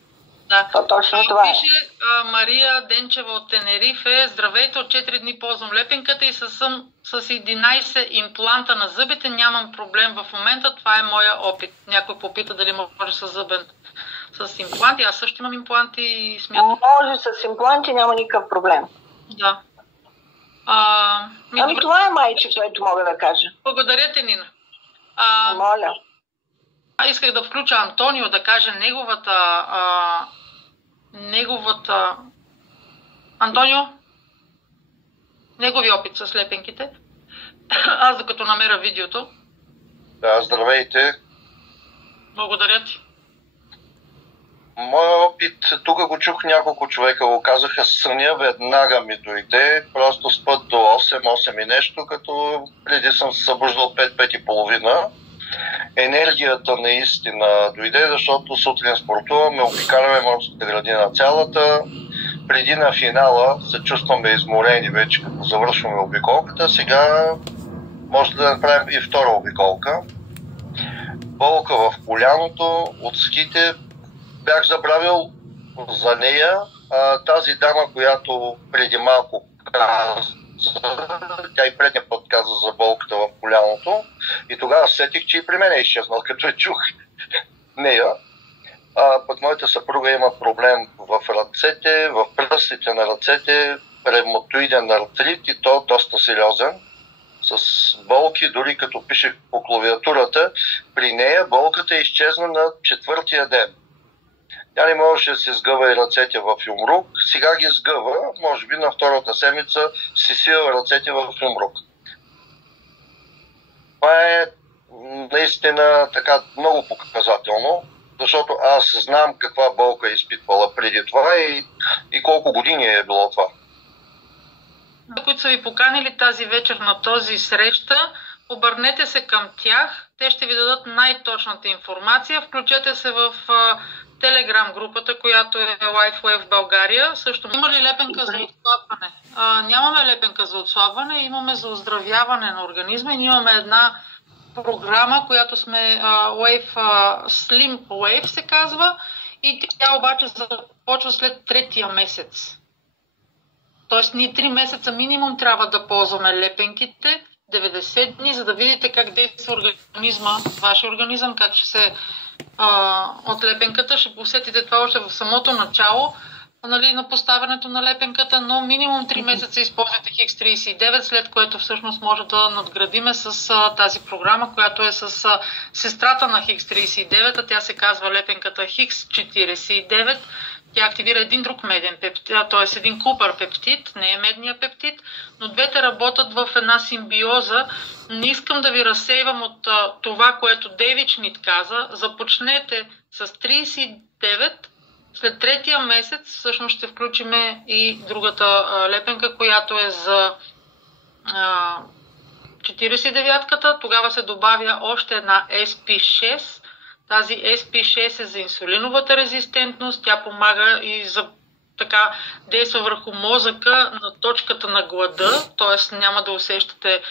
Да. Точно това е. Пише Мария Денчева от Тенерифе. Здравейте, от 4 дни ползвам лепенката и с 11 импланта на зъбите. Нямам проблем в момента. Това е моя опит. Някой попита дали може с зъбен с импланти. Аз също имам импланти и смятам. Може с импланти, няма никакъв проблем. Да. Добре. Това е майче, което мога да кажа. Благодаря те, Нина. Моля. Исках да включа Антонио да каже неговата... Антонио? Негови опит с лепенките. Аз докато намеря видеото. Да, здравейте. Благодаря ти. Моят опит, тук го чух, няколко човека го казаха, съня веднага ми дойде, просто спът до 8 и нещо, като преди съм се събуждал 5 и половина. Енергията наистина дойде, защото сутрин спортуваме, обикаляме морската градина цялата. Преди на финала се чувстваме изморени вече, като завършваме обиколката. Сега може да направим и втора обиколка. Болка в коляното, от ските. Бях забравил за нея. Тази дама, която преди малко каза, тя и предния път каза за болката в коляното. И тогава сетих, че и при мен е изчезнал, като я чух нея. Пък моята съпруга има проблем в ръцете, в пръстите на ръцете, ревматоиден артрит и то доста сериозен. С болки, дори като пишех по клавиатурата, при нея болката изчезна на 4-тия ден. Тя не можеше да си сгъва и ръцете в юмрук, сега ги сгъва, може би на втората седмица си сива ръцете в юмрук. Това е наистина така много показателно, защото аз знам каква болка е изпитвала преди това и колко години е било това. Които са ви поканили тази вечер на този среща, обърнете се към тях. Те ще ви дадат най-точната информация. Включете се в Телеграм групата, която е LifeWave България. Също има ли лепенка за отслабване? Нямаме лепенка за отслабване, имаме за оздравяване на организма и имаме една програма, която сме Slim Wave се казва, и тя обаче започва след 3-тия месец. Тоест ние 3 месеца минимум трябва да ползваме лепенките, 90 дни, за да видите как действа организма, вашия организъм, как ще се от лепенката. Ще усетите това още в самото начало, нали, на поставянето на лепенката, но минимум 3 месеца използвате Хикс-39, след което всъщност може да надградиме с тази програма, която е с сестрата на Хикс-39, а тя се казва лепенката Хикс-49. Тя активира един друг меден пептид, т.е. един купър пептид, не е медния пептид, но двете работят в една симбиоза. Не искам да ви разсейвам от това, което Дейвид Шмидт каза. Започнете с 39, след 3-тия месец всъщност ще включиме и другата лепенка, която е за 49-ката. Тогава се добавя още една SP6. Тази SP6 е за инсулиновата резистентност. Тя помага и за така действа върху мозъка на точката на глада, т.е. няма да усещате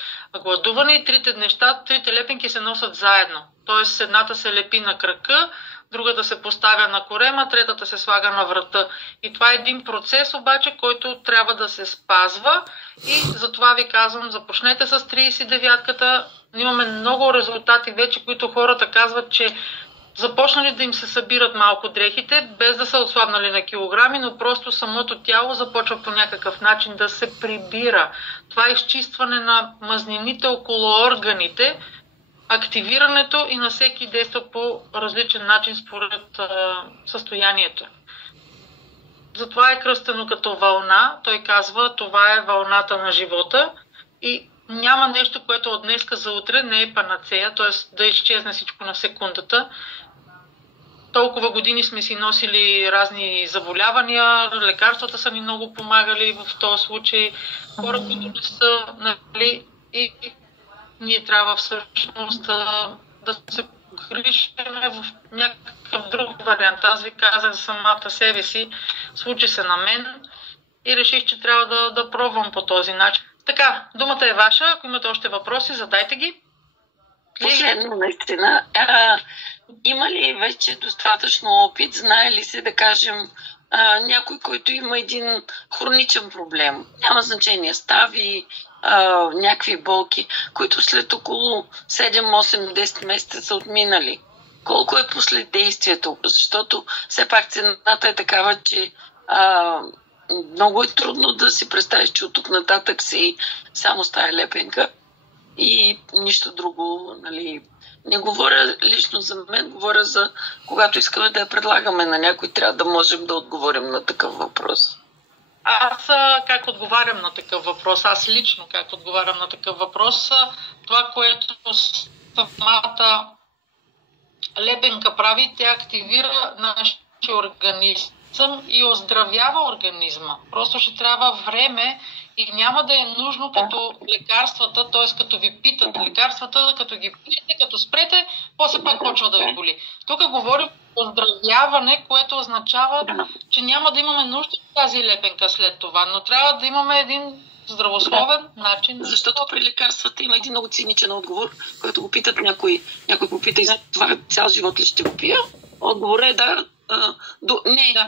гладуване. И трите лепенки се носят заедно. Т.е. едната се лепи на крака, другата се поставя на корема, третата се слага на врата. И това е един процес обаче, който трябва да се спазва. И затова ви казвам, започнете с 39-ката. Имаме много резултати вече, които хората казват, че започнали да им се събират малко дрехите, без да са отслабнали на килограми, но просто самото тяло започва по някакъв начин да се прибира. Това е изчистване на мазнините около органите, активирането и на всеки действа по различен начин според състоянието. Затова е кръстено като вълна. Той казва, това е вълната на живота и няма нещо, което от днеска за утре не е панацея, т.е. да изчезне всичко на секундата. Толкова години сме си носили разни заболявания, лекарствата са ни много помагали в този случай, хора, които не са, нали, и ние трябва всъщност да се грижим в някакъв друг вариант. Аз ви казах за самата себе си, случи се на мен и реших, че трябва да пробвам по този начин. Така, думата е ваша. Ако имате още въпроси, задайте ги. Последно, наистина. Има ли вече достатъчно опит? Знае ли се, да кажем, някой, който има един хроничен проблем? Няма значение. Стави, някакви болки, които след около 7, 8, 10 месеца са отминали. Колко е последействието? Защото все пак цената е такава, че много е трудно да си представиш, че от тук нататък си само с тая лепенка и нищо друго, нали. Не говоря лично за мен, говоря за когато искаме да я предлагаме на някой, трябва да можем да отговорим на такъв въпрос. Аз как отговарям на такъв въпрос? Аз лично как отговарям на такъв въпрос? Това, което самата лепенка прави, тя активира организъм и оздравява организма. Просто ще трябва време и няма да е нужно като лекарствата, т.е. като ви питат лекарствата, като ги пиете, като спрете, после пак почва да ви боли. Тук говорим оздравяване, което означава, че няма да имаме нужда от тази лепенка след това, но трябва да имаме един здравословен начин. Защото при лекарствата има един много циничен отговор, който го питат някой попита и за това цял живот ли ще го пия. Отговорът е да,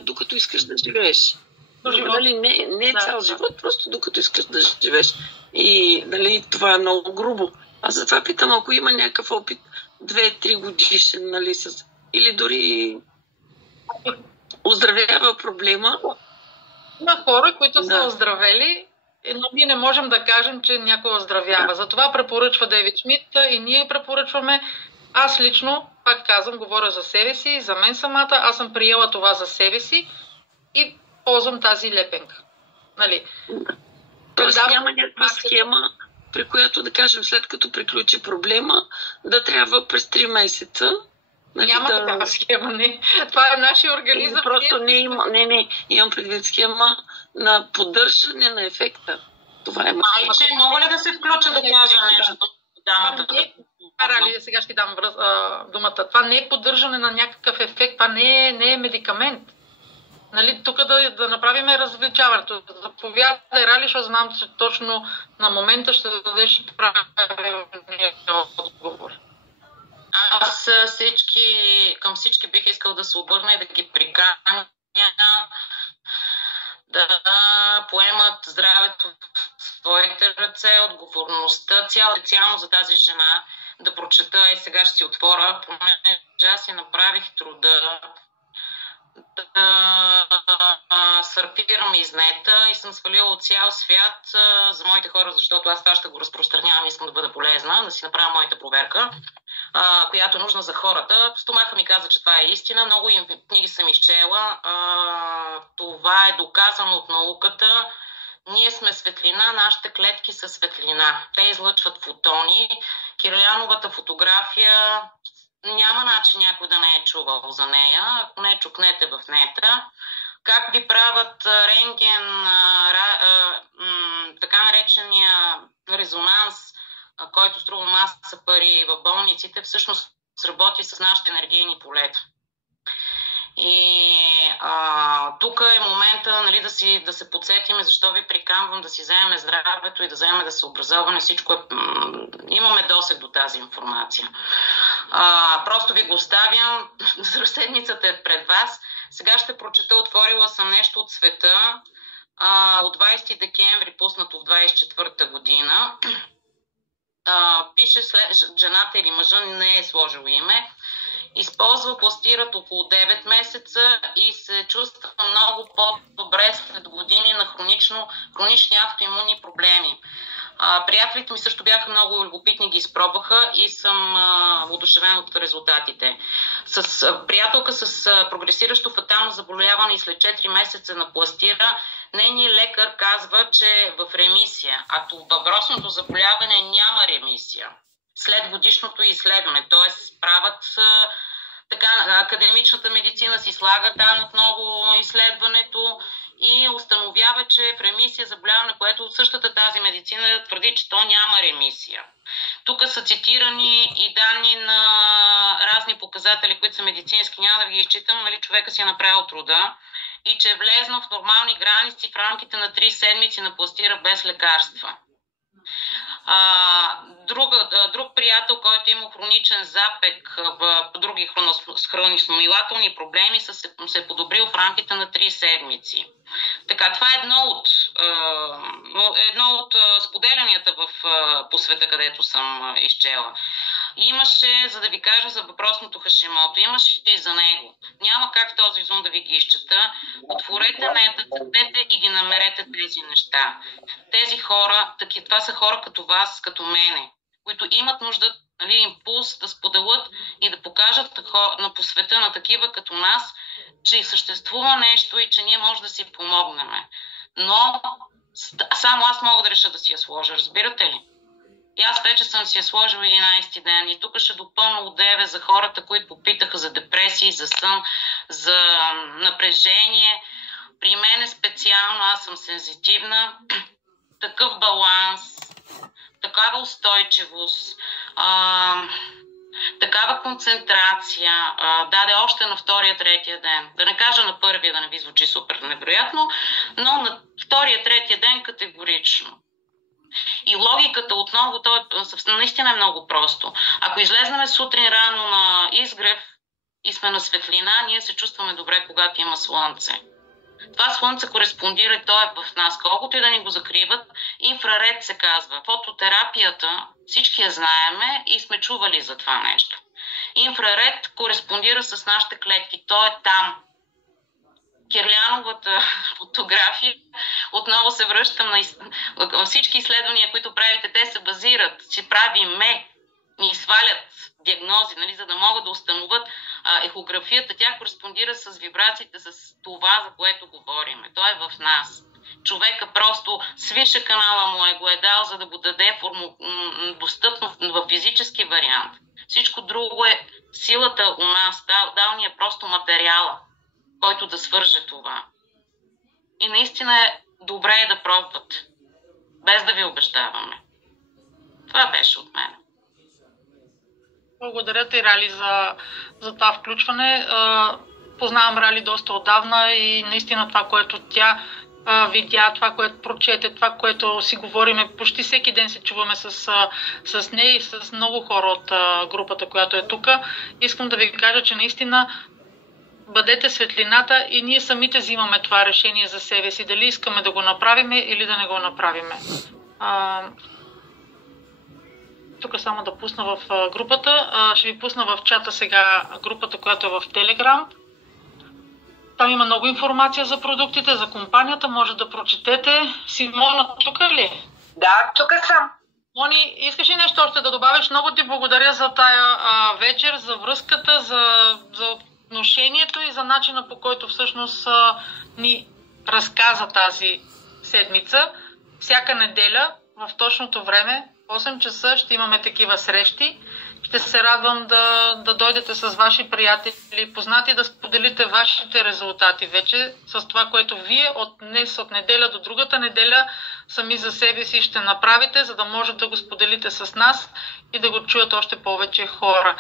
докато искаш да живееш. Дали, не цял живот, просто докато искаш да живееш. И дали това е много грубо. Аз затова питам, ако има някакъв опит 2-3 годишен, нали, или дори оздравява проблема. Има хора, които са оздравели, но ние не можем да кажем, че някой оздравява. Затова препоръчва Дейвид Шмидт и ние препоръчваме. Аз лично, пак казвам, говоря за себе си, за мен самата, аз съм приела това за себе си и ползвам тази лепенка. Нали? Тоест няма някаква схема, при която, да кажем, след като приключи проблема, да трябва през 3 месеца. Нали, няма такава схема, не. Това е нашия организъм. Просто имам предвид схема на поддържане на ефекта. Това е Майче, мога ли да се включа да кажа нещо? Сега ще дам думата. Това не е поддържане на някакъв ефект, това не е медикамент. Нали, тук да направим различаването. Заповядай, Рали, защото знам, че точно на момента ще дадеш правилния отговор. Аз към всички бих искал да се обърна и да ги приканя да поемат здравето в своите ръце, отговорността, специално за тази жена, да прочета, и сега ще си отворя, понеже аз си направих труда да сърфирам из нета и съм свалила от цял свят за моите хора, защото аз това ще го разпространявам, искам да бъда полезна, да си направя моята проверка, която е нужна за хората. Стомаха ми каза, че това е истина, много книги съм изчела, това е доказано от науката. Ние сме светлина, нашите клетки са светлина. Те излъчват фотони. Кирияновата фотография, няма начин някой да не е чувал за нея. Ако не чукнете в нета, как ви правят рентген, така наречения резонанс, който струва маса пари в болниците, всъщност работи с нашите енергийни полета. И тук е момента, нали, да се подсетиме, защо ви приканвам да си вземем здравето и да вземем да се образоваме. Всичко имаме досег до тази информация. Просто ви го оставям. Седмицата е пред вас. Сега ще прочета, отворила съм нещо от света. От 20 декември, пуснато в 24-та година. Пише жената или мъжа, не е сложил име. Използва пластират около 9 месеца и се чувства много по-добре след години на хронични автоимунни проблеми. Приятелите ми също бяха много любопитни, ги изпробваха и съм воодушевена от резултатите. Приятелка с прогресиращо фатално заболяване и след 4 месеца на пластира, нейният лекар казва, че е в ремисия, а въпросното заболяване няма ремисия. След годишното изследване, т.е. правят така, академичната медицина си слага там отново изследването и установява, че е в ремисия заболяване, което от същата тази медицина твърди, че то няма ремисия. Тук са цитирани и данни на разни показатели, които са медицински, няма да ги изчитам, нали, човека си е направил труда и че е влезнал в нормални граници в рамките на 3 седмици на пластира без лекарства. Друг приятел, който има хроничен запек в други храносмилателни проблеми, се е подобрил в рамките на 3 седмици. Така, това е едно от споделянията по света, където съм изчела. Имаше, за да ви кажа за въпросното Хашимото, имаше и за него. Няма как този зум да ви ги изчета. Отворете нета, цъкнете и ги намерете тези неща. Тези хора, това са хора като вас, като мене, които имат нужда, нали, импулс да споделят и да покажат по света на такива като нас, че съществува нещо и че ние може да си помогнем. Но само аз мога да реша да си я сложа, разбирате ли? И аз вече съм си я сложила 11 ден. И тук ще допълна от 9 за хората, които попитаха за депресии, за сън, за напрежение. При мен специално, аз съм сензитивна. Такъв баланс, такава устойчивост, такава концентрация даде още на втория, третия ден. Да не кажа на първия, да не ви звучи супер невероятно, но на втория, третия ден категорично. И логиката отново, то наистина е много просто. Ако излезнем сутрин рано на изгрев и сме на светлина, ние се чувстваме добре, когато има слънце. Това слънце кореспондира, то е в нас. Колкото и да ни го закриват, инфраред се казва. Фототерапията, всички я знаеме и сме чували за това нещо. Инфраред кореспондира с нашите клетки. То е там. Кирляновата фотография, отново се връщам на всички изследвания, които правите, те се базират, си правиме, ни свалят диагнози, нали, за да могат да установят ехографията. Тя кореспондира с вибрациите, с това, за което говорим. То е в нас. Човека просто свиша канала му, го е дал, за да го даде достъпно в физически вариант. Всичко друго е силата у нас. Дал ни е просто материала, който да свърже това. И наистина е добре да пробват, без да ви убеждаваме. Това беше от мен. Благодаря ти, Рали, за това включване. Познавам Рали доста отдавна и наистина това, което тя видя, това, което прочете, това, което си говориме, почти всеки ден се чуваме с нея и с много хора от групата, която е тук. Искам да ви кажа, че наистина бъдете светлината и ние самите взимаме това решение за себе си, дали искаме да го направиме или да не го направиме. Тук само да пусна в групата. Ще ви пусна в чата сега групата, която е в Телеграм. Там има много информация за продуктите, за компанията, може да прочетете. Симона, тук ли? Да, тук съм. Мони, искаш ли нещо още да добавиш? Много ти благодаря за тая вечер, за връзката, за отношението и за начина, по който всъщност ни разказа тази седмица. Всяка неделя в точното време, 8 часа, ще имаме такива срещи. Ще се радвам да дойдете с ваши приятели и познати, да споделите вашите резултати вече с това, което вие от днес, от неделя до другата неделя, сами за себе си ще направите, за да може да го споделите с нас и да го чуят още повече хора.